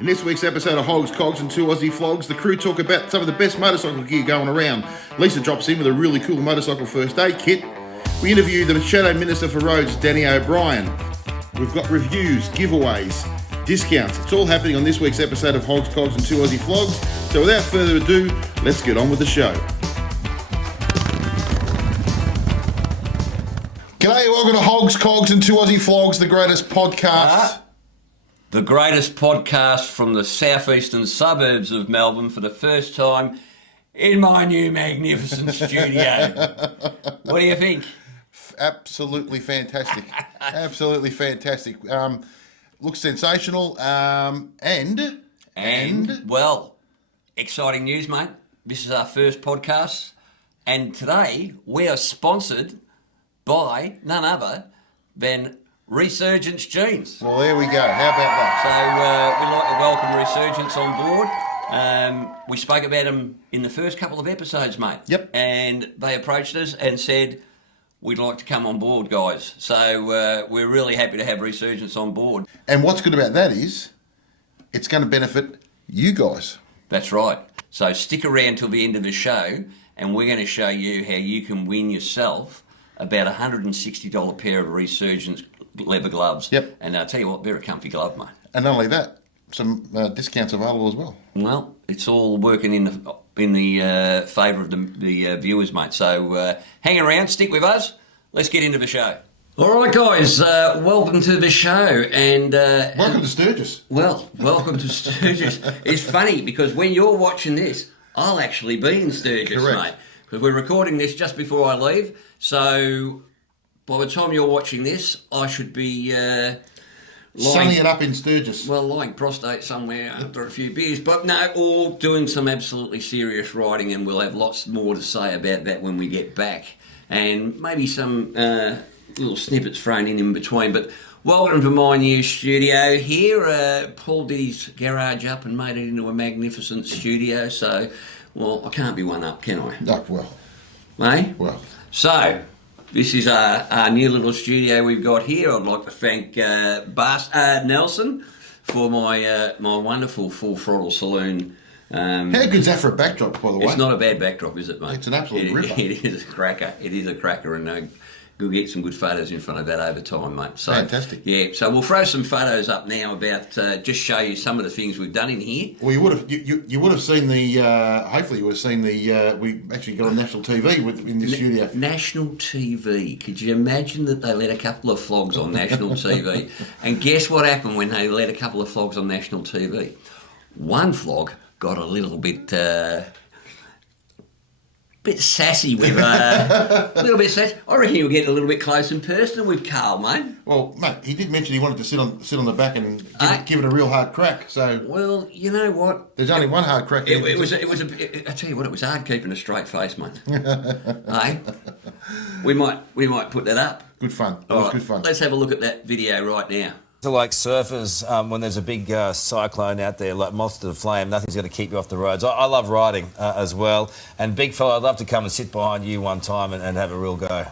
In this week's episode of Hogs, Cogs and Two Aussie Flogs, the crew talk about some of the best motorcycle gear going around. Lisa drops in with a really cool motorcycle first aid kit. We interview the Shadow Minister for Roads, Danny O'Brien. We've got reviews, giveaways, discounts. It's all happening on this week's episode of Hogs, Cogs and Two Aussie Flogs. So without further ado, let's get on with the show. G'day, welcome to Hogs, Cogs and Two Aussie Flogs, the greatest podcast. The greatest podcast from the southeastern suburbs of Melbourne for the first time in my new magnificent studio. What do you think? Absolutely fantastic. Absolutely fantastic. Looks sensational. And well, exciting news, mate. This is our first podcast, and today we are sponsored by none other than Resurgence jeans. Well, there we go. How about that? So we'd like to welcome Resurgence on board. We spoke about them in the first couple of episodes, mate. Yep. And they approached us and said, we'd like to come on board, guys. So we're really happy to have Resurgence on board. And what's good about that is it's going to benefit you guys. That's right. So stick around till the end of the show and we're going to show you how you can win yourself about a $160 pair of Resurgence leather gloves. Yep. And I'll tell you what, they're a comfy glove, mate. And not only that, some discounts available as well. Well, it's all working in the favour of the viewers, mate. So hang around, stick with us. Let's get into the show. All right, guys, welcome to the show. And welcome to Sturgis. Well, welcome to Sturgis. It's funny because when you're watching this, I'll actually be in Sturgis, correct, mate. Because we're recording this just before I leave. So by the time you're watching this, I should be sunning it up in Sturgis. Well, lying prostate somewhere after a few beers. But no, all doing some absolutely serious riding, and we'll have lots more to say about that when we get back. And maybe some little snippets thrown in between. But welcome to my new studio here. Paul did his garage up and made it into a magnificent studio. So, well, I can't be one up, can I? Oh, well. Eh? Well. So, this is our new little studio we've got here. I'd like to thank Nelson for my wonderful full throttle saloon. How good's that for a backdrop, by the way? It's not a bad backdrop, is it, mate? It's an absolute ripper. It is a cracker. It is a cracker, and we'll get some good photos in front of that over time, mate. So, fantastic. Yeah, so we'll throw some photos up now about just show you some of the things we've done in here. Well, you would have seen the hopefully you would have seen the we actually got on national TV in the studio. National TV. Could you imagine that they let a couple of flogs on national TV? And guess what happened when they let a couple of flogs on national TV? One flog got a little bit sassy with a little bit sassy. I reckon you'll get a little bit close and personal with Carl, mate. Well, mate, he did mention he wanted to sit on the back and give it a real hard crack. So, well, you know what? There's only one hard crack. I tell you what, it was hard keeping a straight face, mate. Hey, we might put that up. Good fun. It was good fun. Let's have a look at that video right now. To like surfers, when there's a big cyclone out there, like Moth to the Flame, nothing's going to keep you off the roads. I love riding as well. And big fella, I'd love to come and sit behind you one time and have a real go.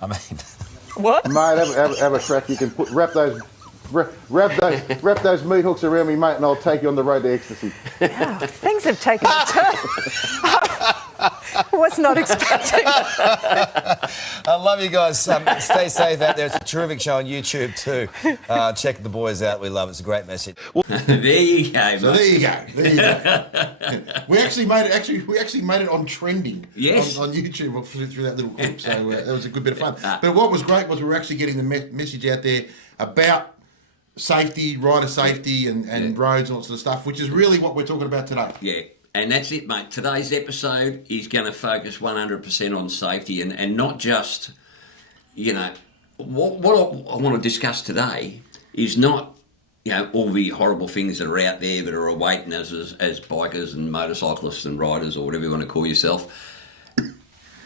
I mean... What? Mate, have a crack. You can wrap those meat hooks around me, mate, and I'll take you on the road to ecstasy. Wow, things have taken a turn. Was not expecting. I love you guys. Stay safe out there. It's a terrific show on YouTube too. Check the boys out. We love it. It's a great message. There you go, mate. So there you go. We actually made it on trending. Yes. On YouTube through that little clip. So that was a good bit of fun. But what was great was we were actually getting the message out there about safety, rider safety, and roads and all sorts of stuff, which is really what we're talking about today. Yeah. And that's it, mate. Today's episode is going to focus 100% on safety and not just, what I want to discuss today is not, all the horrible things that are out there that are awaiting us as bikers and motorcyclists and riders or whatever you want to call yourself.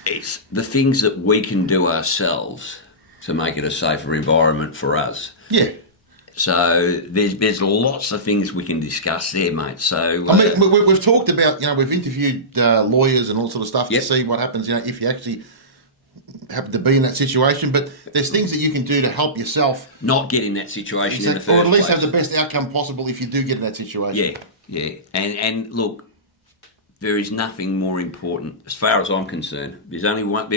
It's the things that we can do ourselves to make it a safer environment for us. Yeah. So there's lots of things we can discuss there, mate. So I mean, we've talked about, we've interviewed lawyers and all sort of stuff to see what happens, if you actually happen to be in that situation, but there's things that you can do to help yourself not get in that situation in the first or at least place. have the best outcome possible if you do get in that situation. Yeah. And look, there is nothing more important, as far as I'm concerned. There's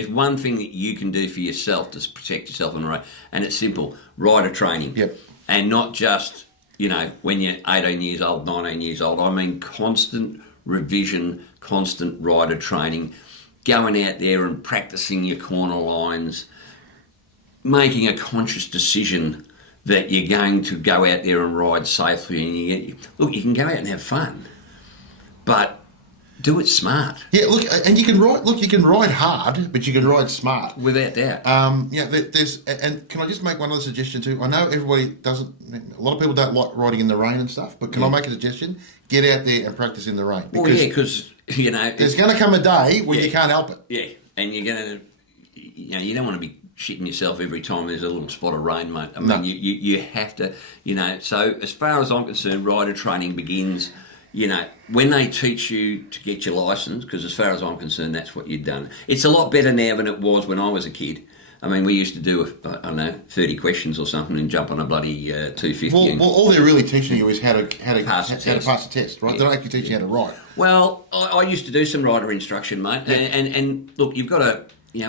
one thing that you can do for yourself to protect yourself on the road, and it's simple: rider training. Yep. And not just, when you're 18 years old, 19 years old. I mean constant revision, constant rider training, going out there and practicing your corner lines, making a conscious decision that you're going to go out there and ride safely. And you can go out and have fun, but do it smart. Yeah, look, and you can ride. Look, you can ride hard, but you can ride smart. Without doubt. There's, and can I just make one other suggestion too? I know everybody doesn't. A lot of people don't like riding in the rain and stuff, but can I make a suggestion? Get out there and practice in the rain. Because there's going to come a day when you can't help it. Yeah, and you're going to, you don't want to be shitting yourself every time there's a little spot of rain, mate. I mean, you have to, So as far as I'm concerned, rider training begins. When they teach you to get your licence, because as far as I'm concerned, that's what you've done. It's a lot better now than it was when I was a kid. I mean, we used to do, 30 questions or something and jump on a bloody 250. Well, all they're really teaching you is how to pass the test, right? Yeah. They don't actually teach you how to ride. Well, I used to do some rider instruction, mate. Yeah. And look, you've got a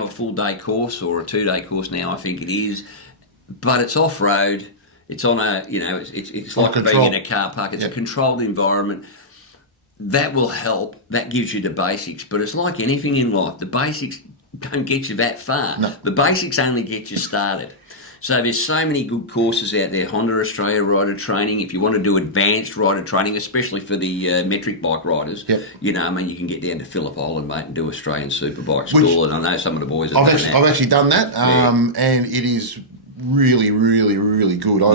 full day course or a 2-day course now, I think it is. But it's off-road. It's on a, it's like being in a car park. It's a controlled environment. That will help. That gives you the basics. But it's like anything in life. The basics don't get you that far. No. The basics only get you started. So there's so many good courses out there. Honda Australia rider training. If you want to do advanced rider training, especially for the metric bike riders, you can get down to Phillip Island, mate, and do Australian Superbike School. And I know some of the boys have done that. I've actually done that, and it is really, really, really good. I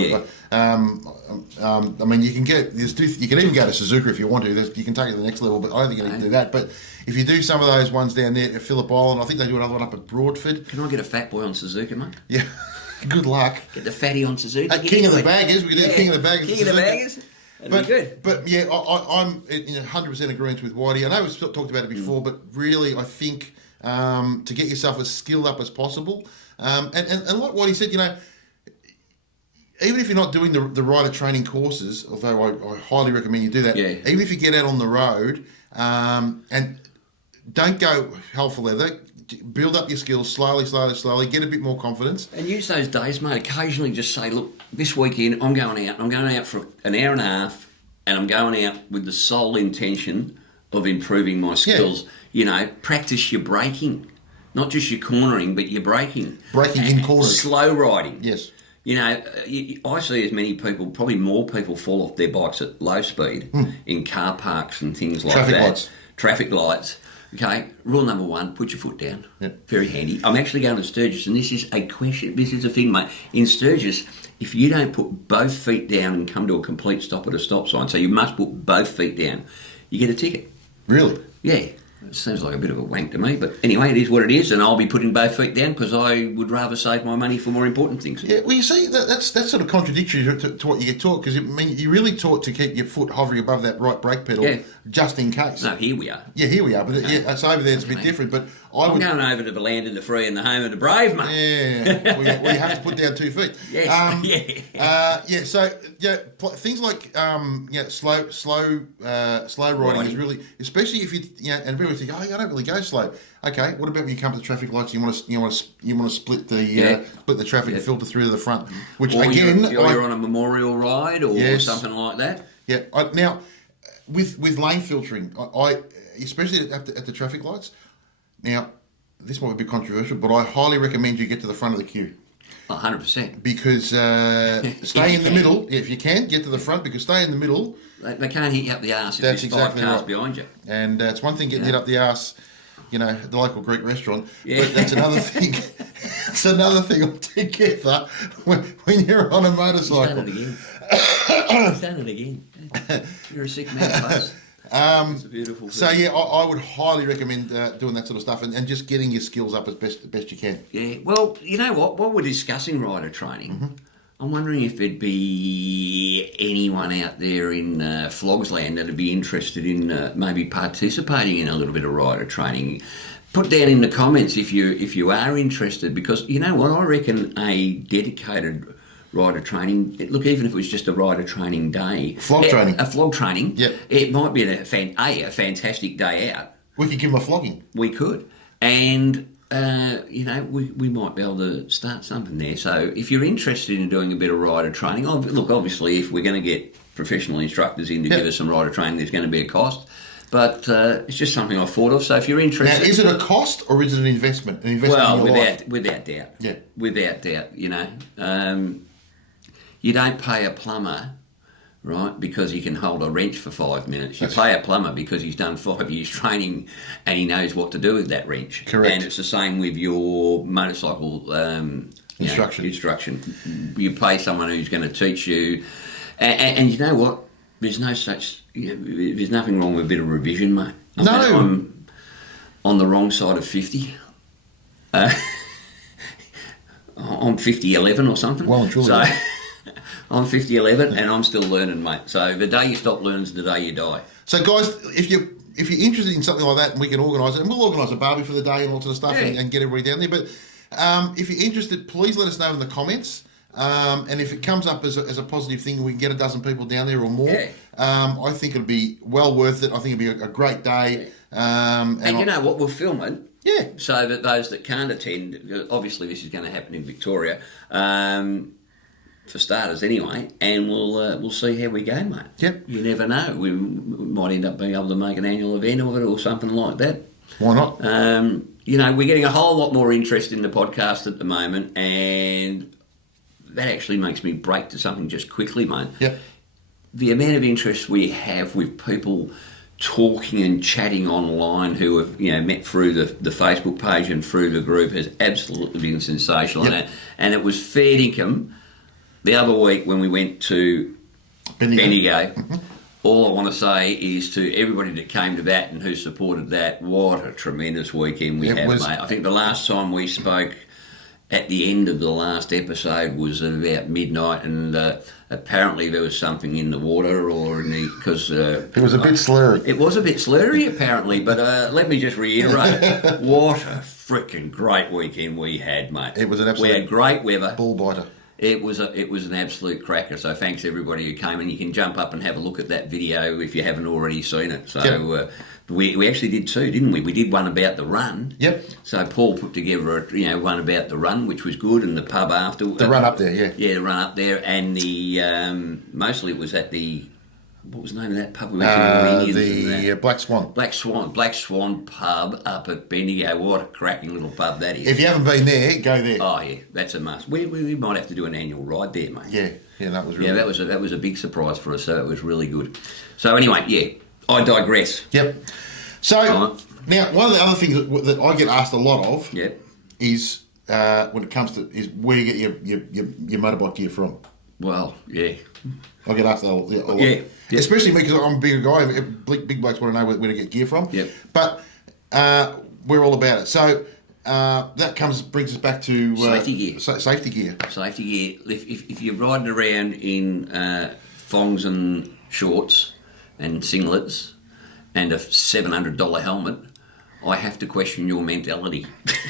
mean, you can even go to Suzuka if you want to. You can take it to the next level, but I don't think you need to do that. But if you do some of those ones down there at Phillip Island, I think they do another one up at Broadford. Can I get a fat boy on Suzuka, mate? Yeah. Good luck. Get the fatty on Suzuka. King of the Baggers. We could do King of the Baggers. King of the Baggers. That'd be good. But yeah, I'm in 100% agreement with Whitey. I know we've talked about it before, but really, I think to get yourself as skilled up as possible, and like Whitey said, even if you're not doing the rider training courses, although I highly recommend you do that, even if you get out on the road and don't go hell for leather, build up your skills slowly, get a bit more confidence. And use those days, mate. Occasionally just say, look, this weekend I'm going out for an hour and a half, and I'm going out with the sole intention of improving my skills. Practice your braking. Not just your cornering, but your braking. Braking in corners. Slow riding. Yes. I see as many people, probably more people, fall off their bikes at low speed in car parks and things like that. Traffic lights. Okay, rule number 1, put your foot down. Yep. Very handy. I'm actually going to Sturgis, and this is a question. This is a thing, mate. In Sturgis, if you don't put both feet down and come to a complete stop at a stop sign, so you must put both feet down, you get a ticket. Really? Yeah. It seems like a bit of a wank to me, but anyway, it is what it is, and I'll be putting both feet down because I would rather save my money for more important things. Yeah, well, you see, that's sort of contradictory to what you get taught, because you're really taught to keep your foot hovering above that right brake pedal just in case. No, here we are. Yeah, here we are, but it's over there, it's a bit different. But I'm going over to the land of the free and the home of the brave, mate. Yeah, well, you have to put down 2 feet. Yes. So things like slow riding is really, especially if and people think, I don't really go slow. Okay, what about when you come to the traffic lights? You want to split the traffic filter through to the front, which or again, you're on a memorial ride or something like that. Yeah. Now, with lane filtering, I especially at the traffic lights. Now, this might be a bit controversial, but I highly recommend you get to the front of the queue. 100%. Because stay in the middle. Yeah, if you can, get to the front, because stay in the middle. They can't hit you up the arse if That's there's exactly 5 cars right. behind you. And it's one thing getting hit up the arse, at the local Greek restaurant. Yeah. But that's another thing. It's another thing altogether when you're on a motorcycle. You've done it again. You're a sick man, folks. It's a beautiful thing. So I would highly recommend doing that sort of stuff and just getting your skills up as best you can. Yeah. Well, you know what? While we're discussing rider training, I'm wondering if there'd be anyone out there in Flogsland that'd be interested in maybe participating in a little bit of rider training. Put down in the comments if you are interested, because you know what, I reckon a dedicated rider training, look, even if it was just a rider training day, a flog training, Yep. it might be a fantastic day out. We could give them a flogging. We could, and you know, we might be able to start something there. So if you're interested in doing a bit of rider training, look, obviously if we're going to get professional instructors in to give us some rider training, there's going to be a cost. But it's just something I thought of. So if you're interested, Now, is it a cost or is it an investment? An investment in your life? Without doubt. Yeah. Without doubt. You know, you don't pay a plumber, right, because he can hold a wrench for 5 minutes. You pay a plumber because he's done 5 years training and he knows what to do with that wrench. Correct. And it's the same with your motorcycle instruction. You pay someone who's going to teach you, and you know what? There's no such. There's nothing wrong with a bit of revision, mate. I'm on the wrong side of 50. I'm 50-11 or something. Well and truly. So I'm 50-11 and I'm still learning, mate. So the day you stop learning is the day you die. So, guys, if you're interested in something like that, and we can organise it, and we'll organise a barbie for the day and all sort of stuff, and get everybody down there. But if you're interested, please let us know in the comments. And if it comes up as a positive thing, we can get a dozen people down there or more. I think it'll be well worth it. I think it'll be a great day. And you know what? We'll film it. Yeah. So that those that can't attend, obviously this is going to happen in Victoria, for starters anyway, and we'll see how we go, mate. Yep. You never know. We might end up being able to make an annual event of it or something like that. Why not? You know, we're getting a whole lot more interest in the podcast at the moment, and that actually makes me break to something just quickly, mate. Yep. The amount of interest we have with people talking and chatting online who have, you know, met through the Facebook page and through the group has absolutely been sensational. Yep. And it was fair income the other week when we went to Bendigo. Mm-hmm. All I want to say is to everybody that came to that and who supported that, what a tremendous weekend we had, mate. I think the last time we spoke at the end of the last episode was at about midnight, and apparently there was something in the water or in the... because it was a bit slurry. It was a bit slurry, apparently, but let me just reiterate, what a freaking great weekend we had, mate. It was an absolute... We had great weather. Bull biter. It was an absolute cracker, so thanks everybody who came, and you can jump up and have a look at that video if you haven't already seen it. So we actually did two, didn't we? We did one about the run. Yep. So Paul put together one about the run, which was good, and the pub after. The run up there, yeah. Yeah, the run up there, and the mostly it was at the... What was the name of that pub? We went to the Black Swan. Black Swan pub up at Bendigo. What a cracking little pub that is. If you haven't been there, go there. Oh yeah, that's a must. We might have to do an annual ride there, mate. Yeah, that was really good. That was a big surprise for us, so it was really good. So anyway, yeah, I digress. Yep. So now one of the other things that I get asked a lot of is when it comes to is where you get your motorbike gear from. Well, yeah. I get asked that a lot. Yeah. Especially me, because I'm a bigger guy. Big blokes want to know where to get gear from. Yep. But we're all about it. So that brings us back to safety gear. Safety gear. Safety gear. If you're riding around in thongs and shorts and singlets and a $700 helmet, I have to question your mentality.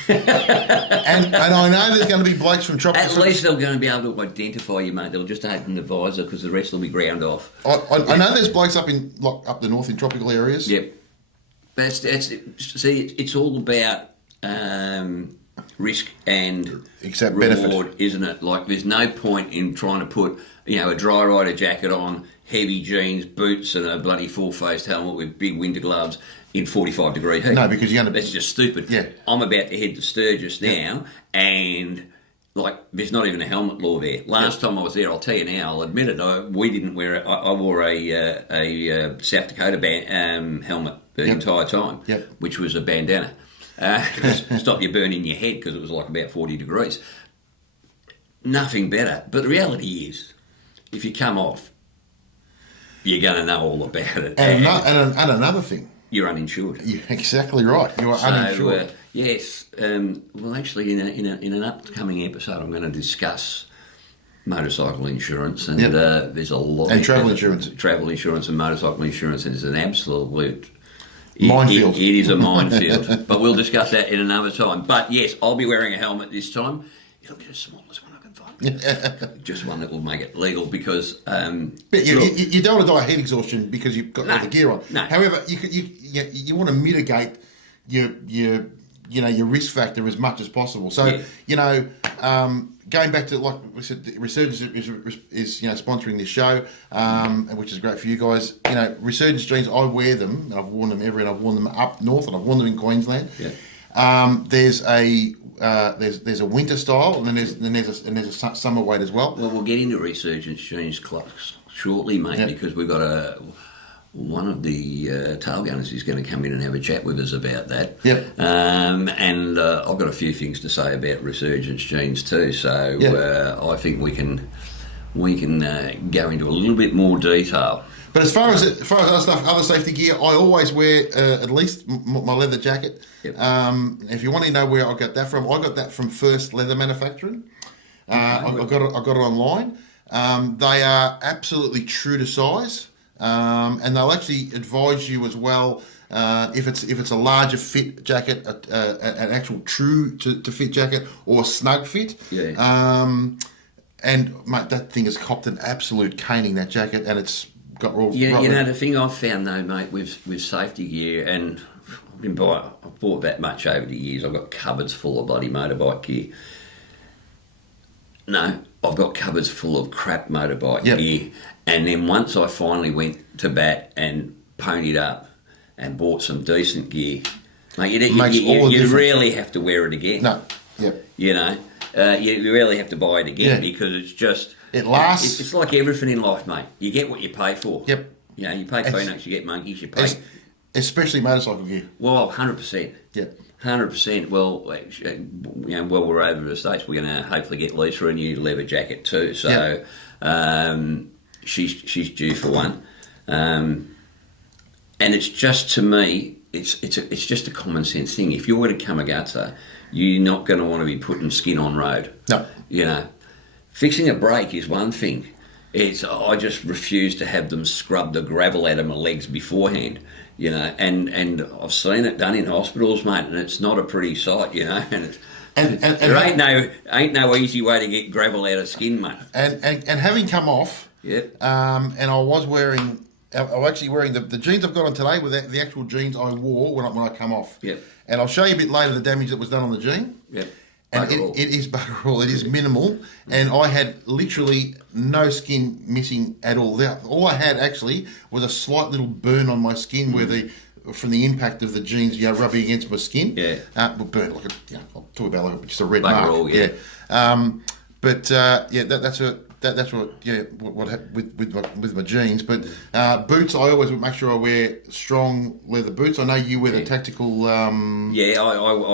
and I know there's going to be blokes from Tropical... At least they're going to be able to identify you, mate. They'll just open the visor because the rest will be ground off. I know there's blokes up the north in tropical areas. Yep. See, it's all about risk and reward, benefit, isn't it? Like, there's no point in trying to put, a dry rider jacket on, heavy jeans, boots, and a bloody full-faced helmet with big winter gloves in 45-degree heat. No, because you're going to... That's just stupid. Yeah. I'm about to head to Sturgis now, and... there's not even a helmet law there. Last time I was there, I'll tell you now, I'll admit it, we didn't wear it. I wore a South Dakota helmet the entire time, which was a bandana. To stop you burning your head because it was like about 40 degrees. Nothing better. But the reality is, if you come off, you're going to know all about it. And another thing. You're uninsured. You're exactly right. You are uninsured. Yes. Well, actually, in an upcoming episode, I'm going to discuss motorcycle insurance, and Yep. there's a lot. And travel insurance. Travel insurance and motorcycle insurance is an absolute Minefield. It is a minefield, but we'll discuss that in another time. But yes, I'll be wearing a helmet this time. It'll be the smallest one I can find. Just one that will make it legal, because But you don't want to die of heat exhaustion because you've got all the gear on. No. However, you want to mitigate your risk factor as much as possible. So going back to, like we said, Resurgence is sponsoring this show, which is great for you guys. Resurgence jeans, I wear them, and I've worn them and I've worn them up north, and I've worn them in Queensland. Yeah. There's a winter style, and then there's a summer weight as well. Well, we'll get into Resurgence jeans shortly, mate, because we've got one of the tail gunners is going to come in and have a chat with us about that. Yep. And I've got a few things to say about Resurgence jeans too. So I think we can go into a little bit more detail. But as far as other stuff, other safety gear, I always wear at least my leather jacket. Yep. If you want to know where I got that from, I got that from First Leather Manufacturing. I got it online. They are absolutely true to size, and they'll actually advise you as well if it's a larger fit jacket, an actual true to fit jacket, or a snug fit. Yeah. And mate, that thing has copped an absolute caning, that jacket, and it's got all. Yeah, the thing I've found though, mate, with safety gear, and I've bought that much over the years. I've got cupboards full of bloody motorbike gear. No, I've got cupboards full of crap motorbike gear. And then once I finally went to bat and ponied up and bought some decent gear, mate, you really have to wear it again. No, yep. You really have to buy it again because it's just... It lasts. It's like everything in life, mate. You get what you pay for. Yep. You pay peanuts, you get monkeys, you pay... Especially motorcycle gear. Well, 100%. Yeah. 100%. Well, while we're over the States, we're going to hopefully get Lisa a new leather jacket too. So she's due for one. And it's just, to me, it's just a common sense thing. If you're at a Kamagata, you're not going to want to be putting skin on road. No. Fixing a brake is one thing. I just refuse to have them scrub the gravel out of my legs beforehand, and I've seen it done in hospitals, mate, and it's not a pretty sight, and there ain't no easy way to get gravel out of skin, mate. And having come off, and I was wearing, I'm actually wearing the jeans I've got on today were the actual jeans I wore when I come off. Yep. And I'll show you a bit later the damage that was done on the jean. Yep. And it is bugger all. It is minimal, and I had literally no skin missing at all. All I had actually was a slight little burn on my skin from the impact of the jeans, rubbing against my skin. Yeah. Burn like I'll talk about like just a red Bugger mark. all, yeah. That's what with my jeans. But boots, I always make sure I wear strong leather boots. I know you wear the tactical. I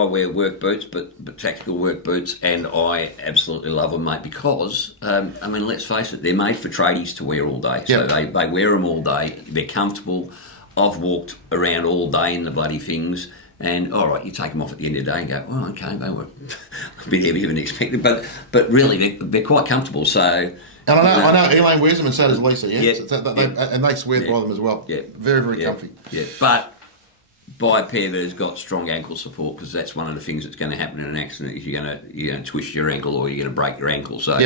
wear work boots, but tactical work boots, and I absolutely love them, mate. Because let's face it, they're made for tradies to wear all day. So they wear them all day. They're comfortable. I've walked around all day in the bloody things. And all right, you take them off at the end of the day and go, oh, okay, they were a bit heavier than expected, but really they're quite comfortable. So, and I know Elaine wears them, and so does Lisa. And they swear by them as well. Yeah, very very comfy. Yeah, but buy a pair that has got strong ankle support, because that's one of the things that's going to happen in an accident. Is you're going to twist your ankle or you're going to break your ankle. So,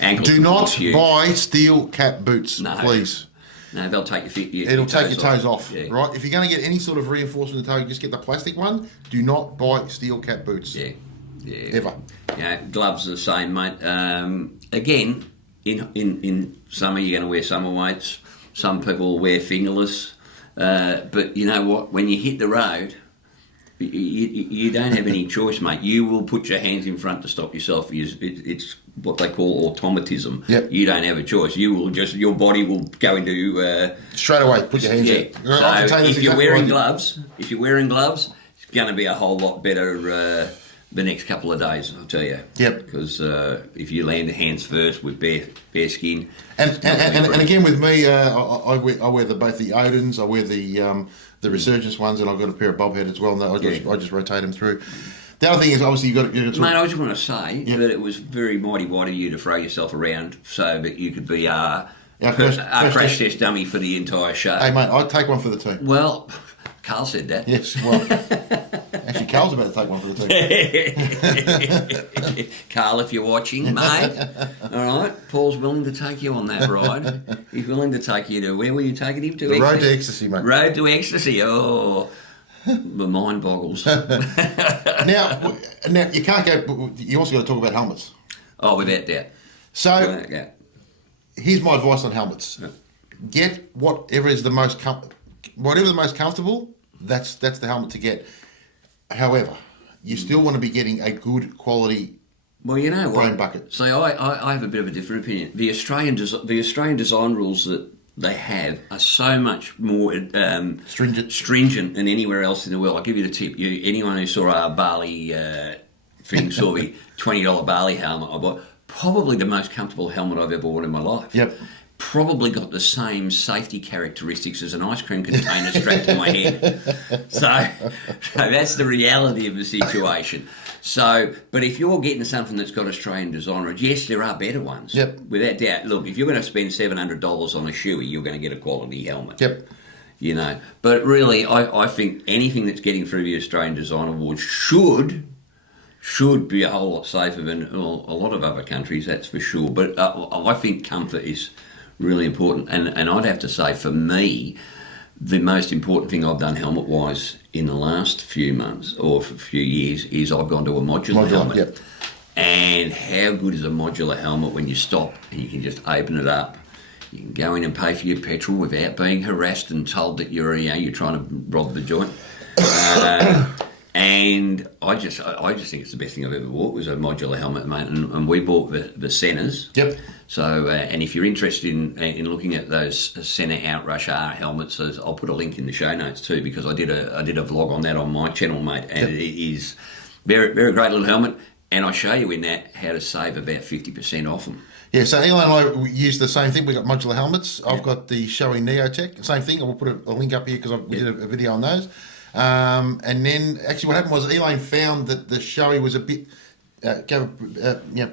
do not buy steel cap boots, please. No, they'll take It'll take your toes off, right? If you're going to get any sort of reinforcement in the toe, just get the plastic one. Do not buy steel cap boots. Yeah. Ever. Gloves are the same, mate. Again, in summer you're going to wear summer weights. Some people wear fingerless, but you know what? When you hit the road, you don't have any choice, mate. You will put your hands in front to stop yourself. It's what they call automatism. Yep. You don't have a choice. Your body will go into straight away. Put your hands in. So if you're wearing gloves, it's going to be a whole lot better the next couple of days, I'll tell you. Yep. Because if you land the hands first with bare skin, and again with me, I wear both the Odins. I wear the Resurgence ones, and I've got a pair of bobhead as well. And I just rotate them through. The other thing is obviously you've got to Mate, I just want to say that it was very mighty white of you to throw yourself around so that you could be a crash test dummy for the entire show. Hey, mate, I'd take one for the team. Well, Carl said that. Yes, well, actually, Carl's about to take one for the team. Carl, if you're watching, mate, all right, Paul's willing to take you on that ride. He's willing to take you to, where were you taking him to? The Road to Ecstasy, mate. Road to Ecstasy, oh, my mind boggles. Now, you can't go, you also got to talk about helmets. Oh, without doubt. So, here's my advice on helmets. Get whatever is the most comfortable, that's the helmet to get. However, you still want to be getting a good quality brain bucket. So I have a bit of a different opinion. The Australian design rules that they have are so much more stringent than anywhere else in the world. I'll give you the tip. Anyone who saw our Bali thing saw the $20 Bali helmet I bought. Probably the most comfortable helmet I've ever worn in my life. Yep. Probably got the same safety characteristics as an ice cream container strapped to my head. So that's the reality of the situation. So, but if you're getting something that's got Australian design on it, yes, there are better ones. Yep. Without doubt. Look, if you're going to spend $700 on a shoey, you're going to get a quality helmet. Yep. You know, but really, I think anything that's getting through the Australian Design Awards should be a whole lot safer than a lot of other countries, that's for sure. But I think comfort is really important. And I'd have to say, for me, the most important thing I've done helmet-wise in the last few months or for a few years is I've gone to a modular helmet. Yep. And how good is a modular helmet when you stop and you can just open it up? You can go in and pay for your petrol without being harassed and told that you're trying to rob the joint. And I just think it's the best thing I've ever bought was a modular helmet, mate. And we bought the Sennas. Yep. So, and if you're interested in looking at those Senna Outrush R helmets, I'll put a link in the show notes too, because I did a vlog on that on my channel, mate. And it is very, very great little helmet. And I show you in that how to save about 50% off them. Yeah, so Elaine and I use the same thing. We've got modular helmets. I've got the Shoei Neotech, same thing. I will put a link up here because we did a video on those. And then actually what happened was Elaine found that the Shoei was a bit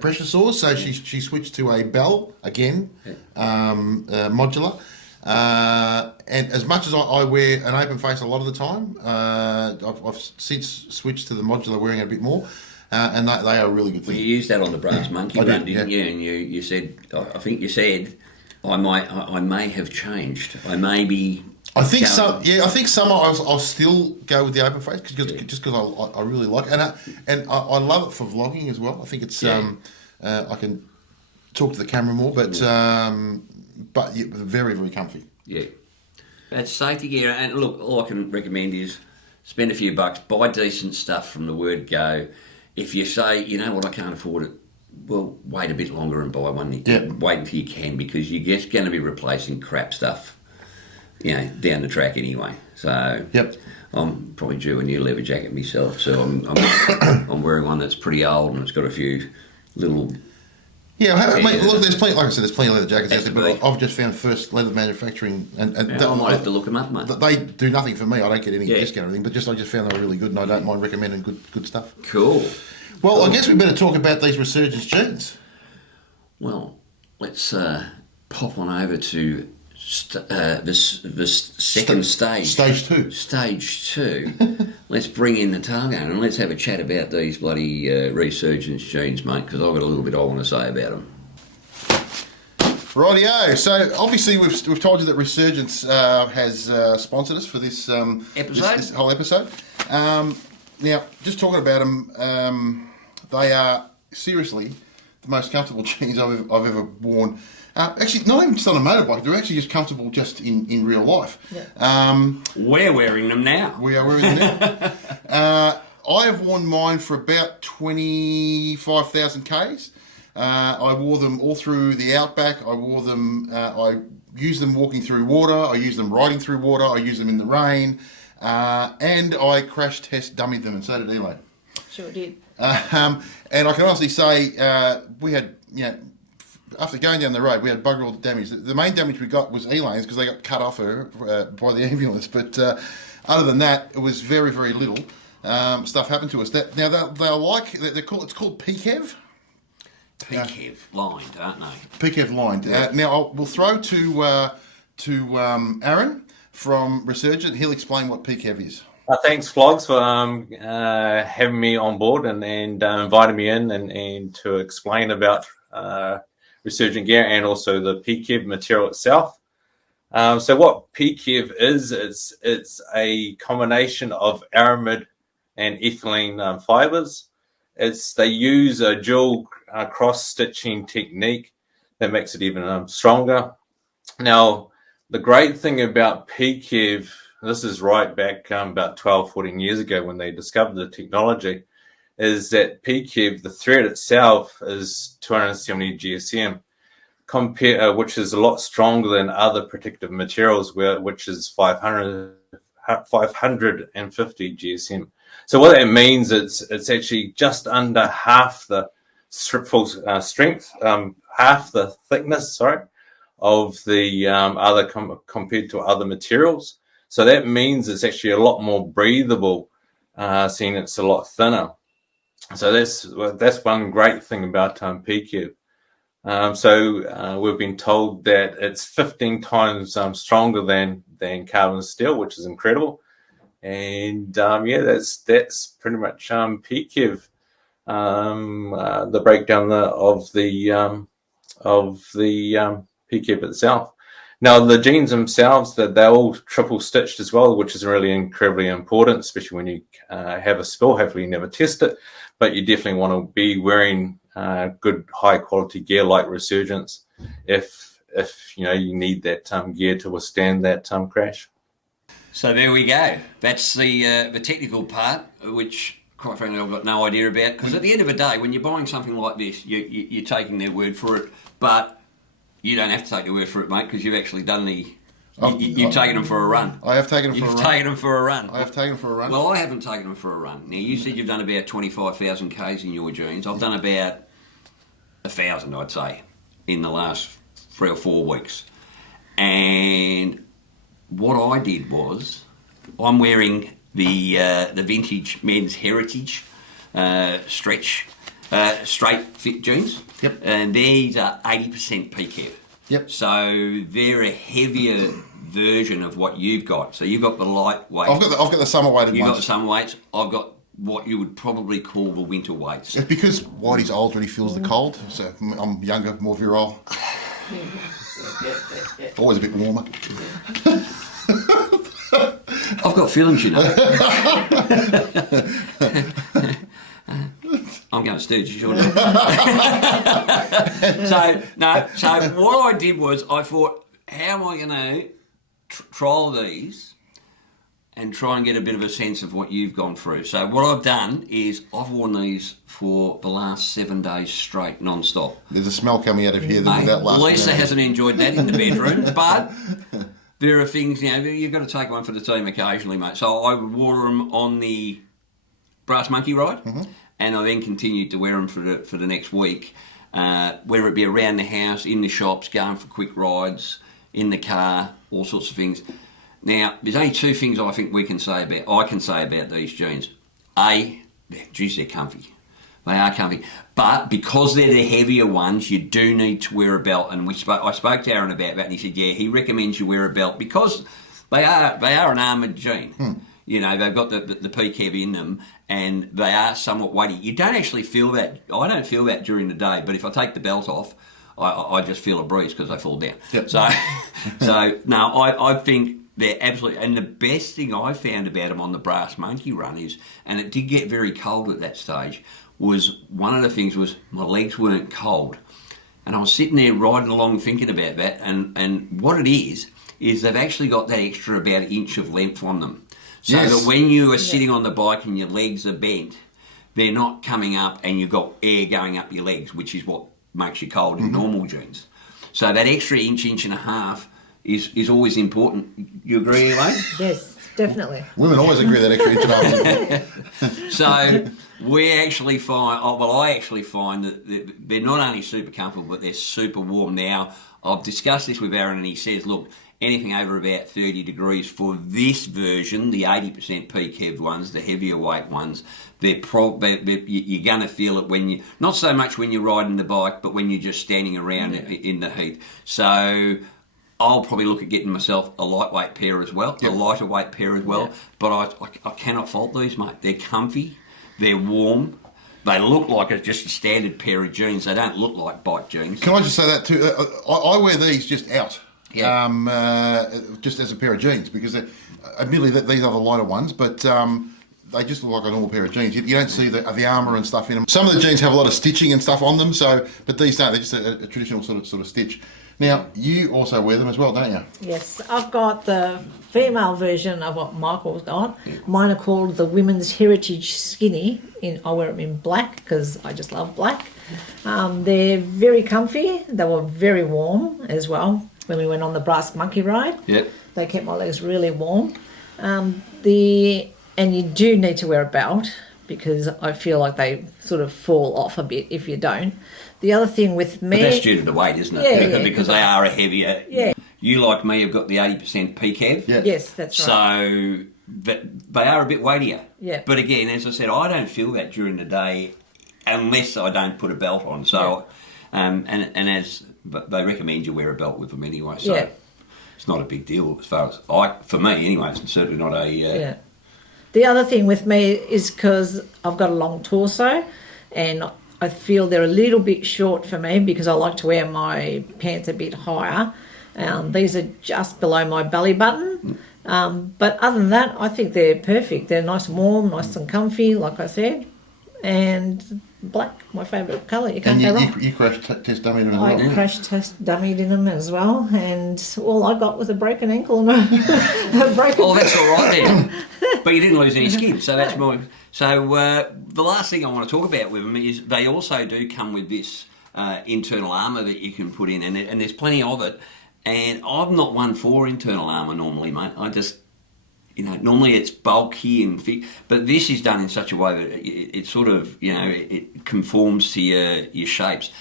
pressure sores, so she switched to a Bell again, modular. And as much as I wear an open face a lot of the time, I've since switched to the modular, wearing it a bit more. And they are really good things. Well, you used that on the Brass Monkey run, didn't you? And you said, I think you said, I may have changed. I may be. I think some. Yeah, I think some. I'll still go with the open face just because I really like it, and I love it for vlogging as well. I think it's I can talk to the camera more, but very, very comfy. Yeah, that's safety gear. And look, all I can recommend is spend a few bucks, buy decent stuff from the word go. If you say, you know what, I can't afford it, well, wait a bit longer and buy one. Wait until you can, because you're just going to be replacing crap stuff, down the track anyway. So I'm probably due a new leather jacket myself. So I'm wearing one that's pretty old and it's got a few little. Yeah, mate, look, there's plenty. Like I said, there's plenty of leather jackets out there, but I've just found First Leather Manufacturing, and I might have to look them up, mate. They do nothing for me. I don't get any discount or anything, but I just found they were really good, and I don't mind recommending good stuff. Cool. Well, I guess we better talk about these Resurgence jeans. Well, let's pop on over to this second stage. Stage 2. Stage 2. Let's bring in the target and let's have a chat about these bloody Resurgence jeans, mate, because I've got a little bit I want to say about them. Rightio. So obviously we've told you that Resurgence has sponsored us for this episode. This whole episode. Now, just talking about them, they are seriously the most comfortable jeans I've ever worn. Actually, not even just on a motorbike. They're actually just comfortable just in real life. Yeah. We're wearing them now. We are wearing them now. I have worn mine for about 25,000 Ks. I wore them all through the outback. I wore them. I used them walking through water. I used them riding through water. I used them in the rain. And I crash test dummied them, and so did Elaine. Sure did. And I can honestly say we had, after going down the road, we had bugger all the damage. The main damage we got was Elaine's because they got cut off her by the ambulance. But other than that, it was very, very little. stuff happen to us. They're like it's called PKEV. PKEV lined, aren't they? PKEV lined. We'll throw to Aaron from Resurgence. He'll explain what PKEV is. Thanks, Vlogs, for having me on board and inviting me in and to explain about Resurgent gear and also the PKEV material itself. So what PKEV is, it's a combination of aramid and ethylene fibers. They use a dual cross-stitching technique that makes it even stronger. Now, the great thing about PKEV, this is right back about 12, 14 years ago when they discovered the technology, is that PKEV, the thread itself, is 270 GSM, which is a lot stronger than other protective materials, which is 550 GSM. So what that means is it's actually just under half the full strength, half the thickness, of the other compared to other materials. So that means it's actually a lot more breathable, seeing it's a lot thinner. So that's one great thing about PKEV. So we've been told that it's 15 times stronger than carbon steel, which is incredible. And that's pretty much PKEV. The breakdown of the PKEV itself. Now the jeans themselves, they're all triple stitched as well, which is really incredibly important, especially when you have a spill. Hopefully you never test it, but you definitely want to be wearing good high quality gear like Resurgence if you need that gear to withstand that crash. So there we go. That's the technical part, which quite frankly I've got no idea about. Because at the end of the day, when you're buying something like this, you're taking their word for it. But you don't have to take their word for it, mate, because you've actually done you've taken them for a run. I have taken them for a run. You've taken them for a run. I have taken them for a run. Well, I haven't taken them for a run. Now, you said you've done about 25,000 Ks in your jeans. I've done about 1,000, I'd say, in the last 3 or 4 weeks. And what I did was, I'm wearing the vintage men's heritage stretch straight fit jeans. Yep. And these are 80% PKEV. Yep. So they're a heavier version of what you've got. So you've got the lightweight. I've got the summer weighted ones. You've got the summer weights. I've got what you would probably call the winter weights. It's because Whitey's older and he feels the cold. So I'm younger, more virile. Always a bit warmer. I've got feelings, you know. I'm going to Stooge, sure. So what I did was I thought, how am I going to trial these and try and get a bit of a sense of what you've gone through. So what I've done is I've worn these for the last 7 days straight, non-stop. There's a smell coming out of here that last Lisa hasn't enjoyed that in the bedroom, but there are things, you've got to take one for the team occasionally, mate. So I wore them on the Brass Monkey ride, and I then continued to wear them for the next week, whether it be around the house, in the shops, going for quick rides, in the car, all sorts of things. Now, there's only 2 things I think I can say about these jeans. A, they're comfy. They are comfy. But because they're the heavier ones, you do need to wear a belt. And I spoke to Aaron about that, and he said, he recommends you wear a belt because they are an armoured jean. They've got the PKEV in them, and they are somewhat weighty. You don't actually feel that. I don't feel that during the day, but if I take the belt off, I just feel a breeze because they fall down. Yep. So no, I think they're absolutely, and the best thing I found about them on the Brass Monkey run is, and it did get very cold at that stage, was one of the things was my legs weren't cold. And I was sitting there riding along thinking about that, and what it is they've actually got that extra about an inch of length on them. So that when you are sitting on the bike and your legs are bent, they're not coming up and you've got air going up your legs, which is what makes you cold in normal jeans. So that extra inch and a half is always important. You agree, Elaine? Yes, definitely. Women always agree that extra inch and a half. So I actually find that they're not only super comfortable, but they're super warm. Now, I've discussed this with Aaron, and he says, look, anything over about 30 degrees for this version, the 80% PKEV ones, the heavier weight ones, you're going to feel it when you, not so much when you're riding the bike, but when you're just standing around in the heat. So I'll probably look at getting myself a lightweight pair as well, a lighter weight pair as well. But I cannot fault these, mate. They're comfy, they're warm. They look like it's just a standard pair of jeans. They don't look like bike jeans. Can I just say that too? I wear these just out, just as a pair of jeans, because admittedly these are the lighter ones, but they just look like a normal pair of jeans. You don't see the armour and stuff in them. Some of the jeans have a lot of stitching and stuff on them, but these don't. They're just a traditional sort of stitch. Now, you also wear them as well, don't you? Yes, I've got the female version of what Michael's got. Mine are called the Women's Heritage Skinny. I wear them in black because I just love black. They're very comfy. They were very warm as well when we went on the brass monkey ride. Yep. They kept my legs really warm. And you do need to wear a belt because I feel like they sort of fall off a bit if you don't. The other thing with me... But that's due to the weight, isn't it? Yeah, because they are a heavier... Yeah. You, like me, have got the 80% PKEV. Yeah. Yes, that's right. So they are a bit weightier. Yeah. But again, as I said, I don't feel that during the day unless I don't put a belt on. So, but they recommend you wear a belt with them anyway. So it's not a big deal as far as... for me anyway, it's certainly not a... The other thing with me is because I've got a long torso and I feel they're a little bit short for me because I like to wear my pants a bit higher. These are just below my belly button. But other than that, I think they're perfect. They're nice and warm, nice and comfy, like I said. And black, my favourite colour. You can't go wrong. You crash test dummied in them as well. I crash test dummied in them as well. And all I got was a broken ankle and a broken... Oh, that's all right then. But you didn't lose any skin, so that's more... So the last thing I want to talk about with them is they also do come with this internal armour that you can put in, and there's plenty of it. And I'm not one for internal armour normally, mate. I just, normally it's bulky and thick, but this is done in such a way that it sort of, it conforms to your shapes.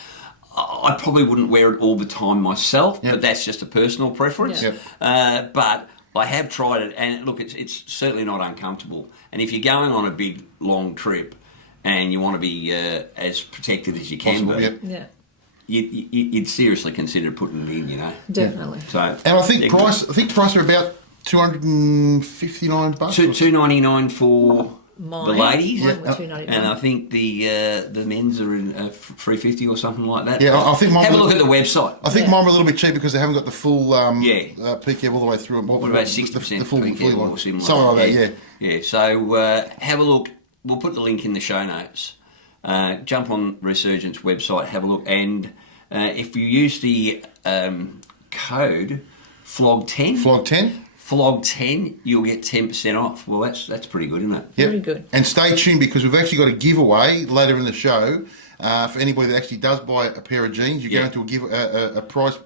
I probably wouldn't wear it all the time myself, but that's just a personal preference. Yeah. But I have tried it, and look, it's certainly not uncomfortable. And if you're going on a big, long trip and you want to be as protected as you can be, you'd seriously consider putting it in, Definitely. So, and I think price are about $259. $299 for the ladies, mine were $299. and I think the men's are in $350 or something like that. Yeah, I think mine. Have a look at the website. I think mine were a little bit cheap because they haven't got the full PKEV all the way through. What about 60% the full PKEV line? or similar? Something like that. Yeah. So have a look. We'll put the link in the show notes. Jump on Resurgence website, have a look, and if you use the code FLOG10, FLOG10, you'll get 10% off. Well, that's pretty good, isn't it? Yep. Very good. And stay tuned because we've actually got a giveaway later in the show for anybody that actually does buy a pair of jeans. You go into a prize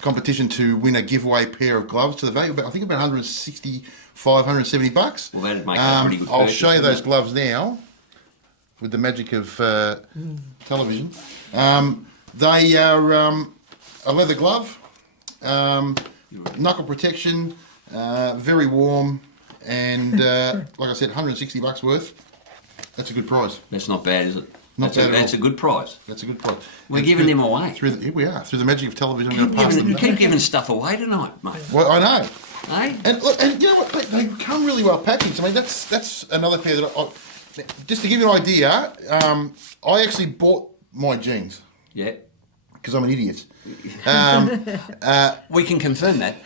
competition to win a giveaway pair of gloves to the value of, I think, about $165, $170. Well, that'd make a pretty good I'll purchase, show you those wouldn't it? gloves now with the magic of television. They are a leather glove, knuckle protection, very warm, and like I said, $160 worth. That's a good price. That's not bad, is it? Not bad at all. That's a good price. That's a good price. We're giving them away. Here we are. Through the magic of television, I'm going to pass them. You keep giving stuff away tonight, mate. Well, I know. Eh? And look, and you know what? They come really well packaged. I mean, that's another pair that just to give you an idea, I actually bought my jeans. Yeah. Because I'm an idiot. We can confirm that.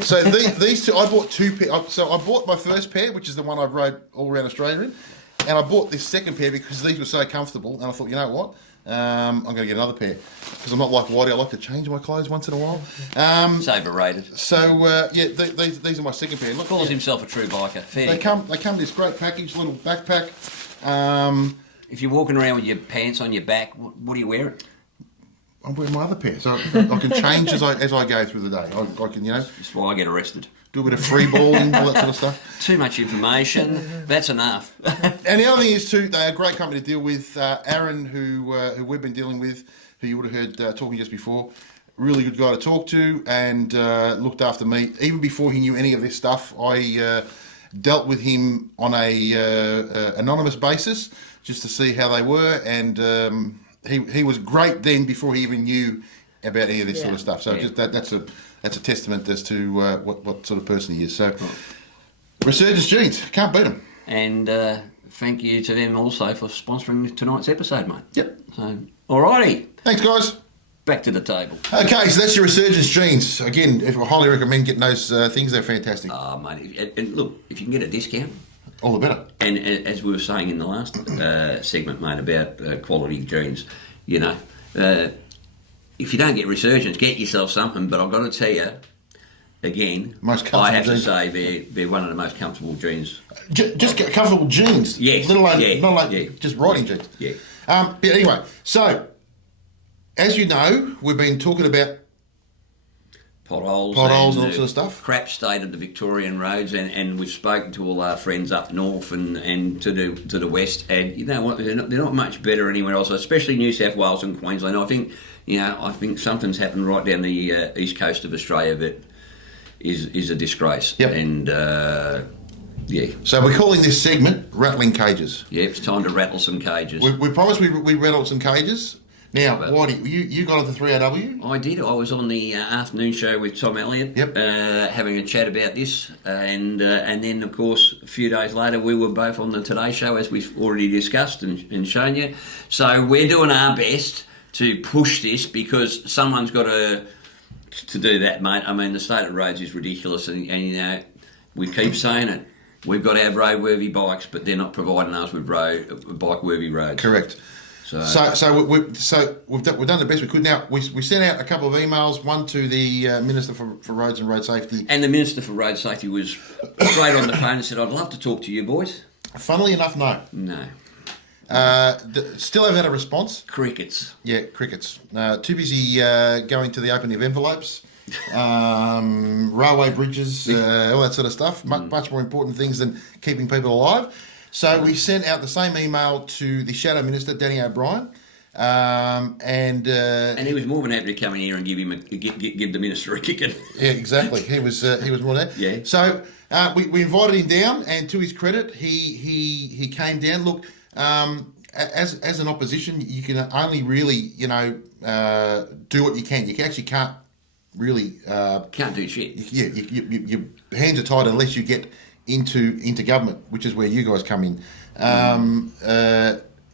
So these two, I bought two pairs. So I bought my first pair, which is the one I rode all around Australia in, and I bought this second pair because these were so comfortable. And I thought, you know what? I'm going to get another pair because I'm not like Whitey. I like to change my clothes once in a while. It's overrated. So these are my second pair. Look, Calls himself a true biker. Fair They dinkum. come in this great package, little backpack. If you're walking around with your pants on your back, what are you wearing? I'm wearing my other pair, so I can change as I go through the day. I can, That's why I get arrested. do a bit of free balling, all that sort of stuff. Too much information. That's enough. And the other thing is too, they're a great company to deal with. Aaron, who we've been dealing with, who you would have heard talking just before, really good guy to talk to, and looked after me even before he knew any of this stuff. I dealt with him on a anonymous basis just to see how they were, and he was great then before he even knew about any of this sort of stuff. So just that's a testament as to what sort of person he is. So Resurgence Jeans, can't beat them. And thank you to them also for sponsoring tonight's episode, mate. Yep. So, alrighty. Thanks, guys. Back to the table. Okay, so that's your Resurgence Jeans. Again, I highly recommend getting those things. They're fantastic. Mate, and look, if you can get a discount, all the better. And as we were saying in the last segment, mate, about quality jeans, you know, if you don't get Resurgence, get yourself something. But I've got to tell you, again, I have to say they're one of the most comfortable jeans. Just get comfortable jeans. Yes. Let alone, not like just riding jeans. Yeah. But anyway, so as you know, we've been talking about potholes and all sort of stuff. Crap state of the Victorian roads, and we've spoken to all our friends up north and to the west, and you know what, they're not much better anywhere else, especially New South Wales and Queensland. I think something's happened right down the east coast of Australia that is a disgrace. Yep. And so we're calling this segment Rattling Cages. Yeah, it's time to rattle some cages. We promised we rattled some cages. Now, Whitey, you got on the 3AW? I did. I was on the afternoon show with Tom Elliott, Yep. Having a chat about this, and then, of course, a few days later, we were both on the Today Show, as we've already discussed and shown you. So we're doing our best to push this, because someone's got to do that, mate. I mean, the state of roads is ridiculous, and you know, we keep saying it. We've got to have roadworthy bikes, but they're not providing us with bike-worthy roads. Correct. So we've done the best we could. Now we sent out a couple of emails. One to the Minister for Roads and Road Safety, and the Minister for Road Safety was straight on the phone and said, "I'd love to talk to you boys." Funnily enough, no. Still haven't had a response. Crickets. Yeah, crickets. Too busy going to the opening of envelopes, railway bridges, all that sort of stuff. Much more important things than keeping people alive. So we sent out the same email to the Shadow Minister, Danny O'Brien, and he was more than happy to come in here and give the minister a kicking. Yeah, exactly. He was more than that. Yeah. So we invited him down, and to his credit, he came down. Look, as an opposition, you can only really do what you can. You actually can't really can't do shit. Yeah, your hands are tied unless you get into government, which is where you guys come in.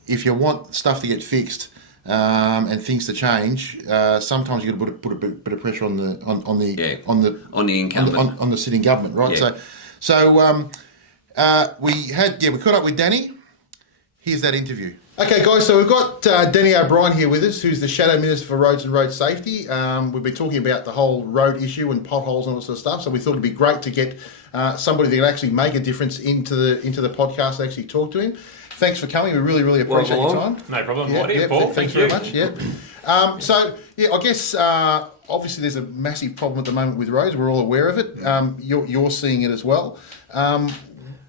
If you want stuff to get fixed and things to change, sometimes you got to put a bit of pressure on the incumbent, on the sitting government, right? Yeah. So we caught up with Danny. Here's that interview. Okay, guys, so we've got Danny O'Brien here with us, who's the Shadow Minister for Roads and Road Safety. We've been talking about the whole road issue and potholes and all sort of stuff, so we thought it'd be great to get somebody that can actually make a difference into the podcast and actually talk to him. Thanks for coming. We really, really appreciate your time. No problem, Yeah, Whitey. Paul, thanks very much. Yeah. I guess obviously there's a massive problem at the moment with roads. We're all aware of it. You're seeing it as well.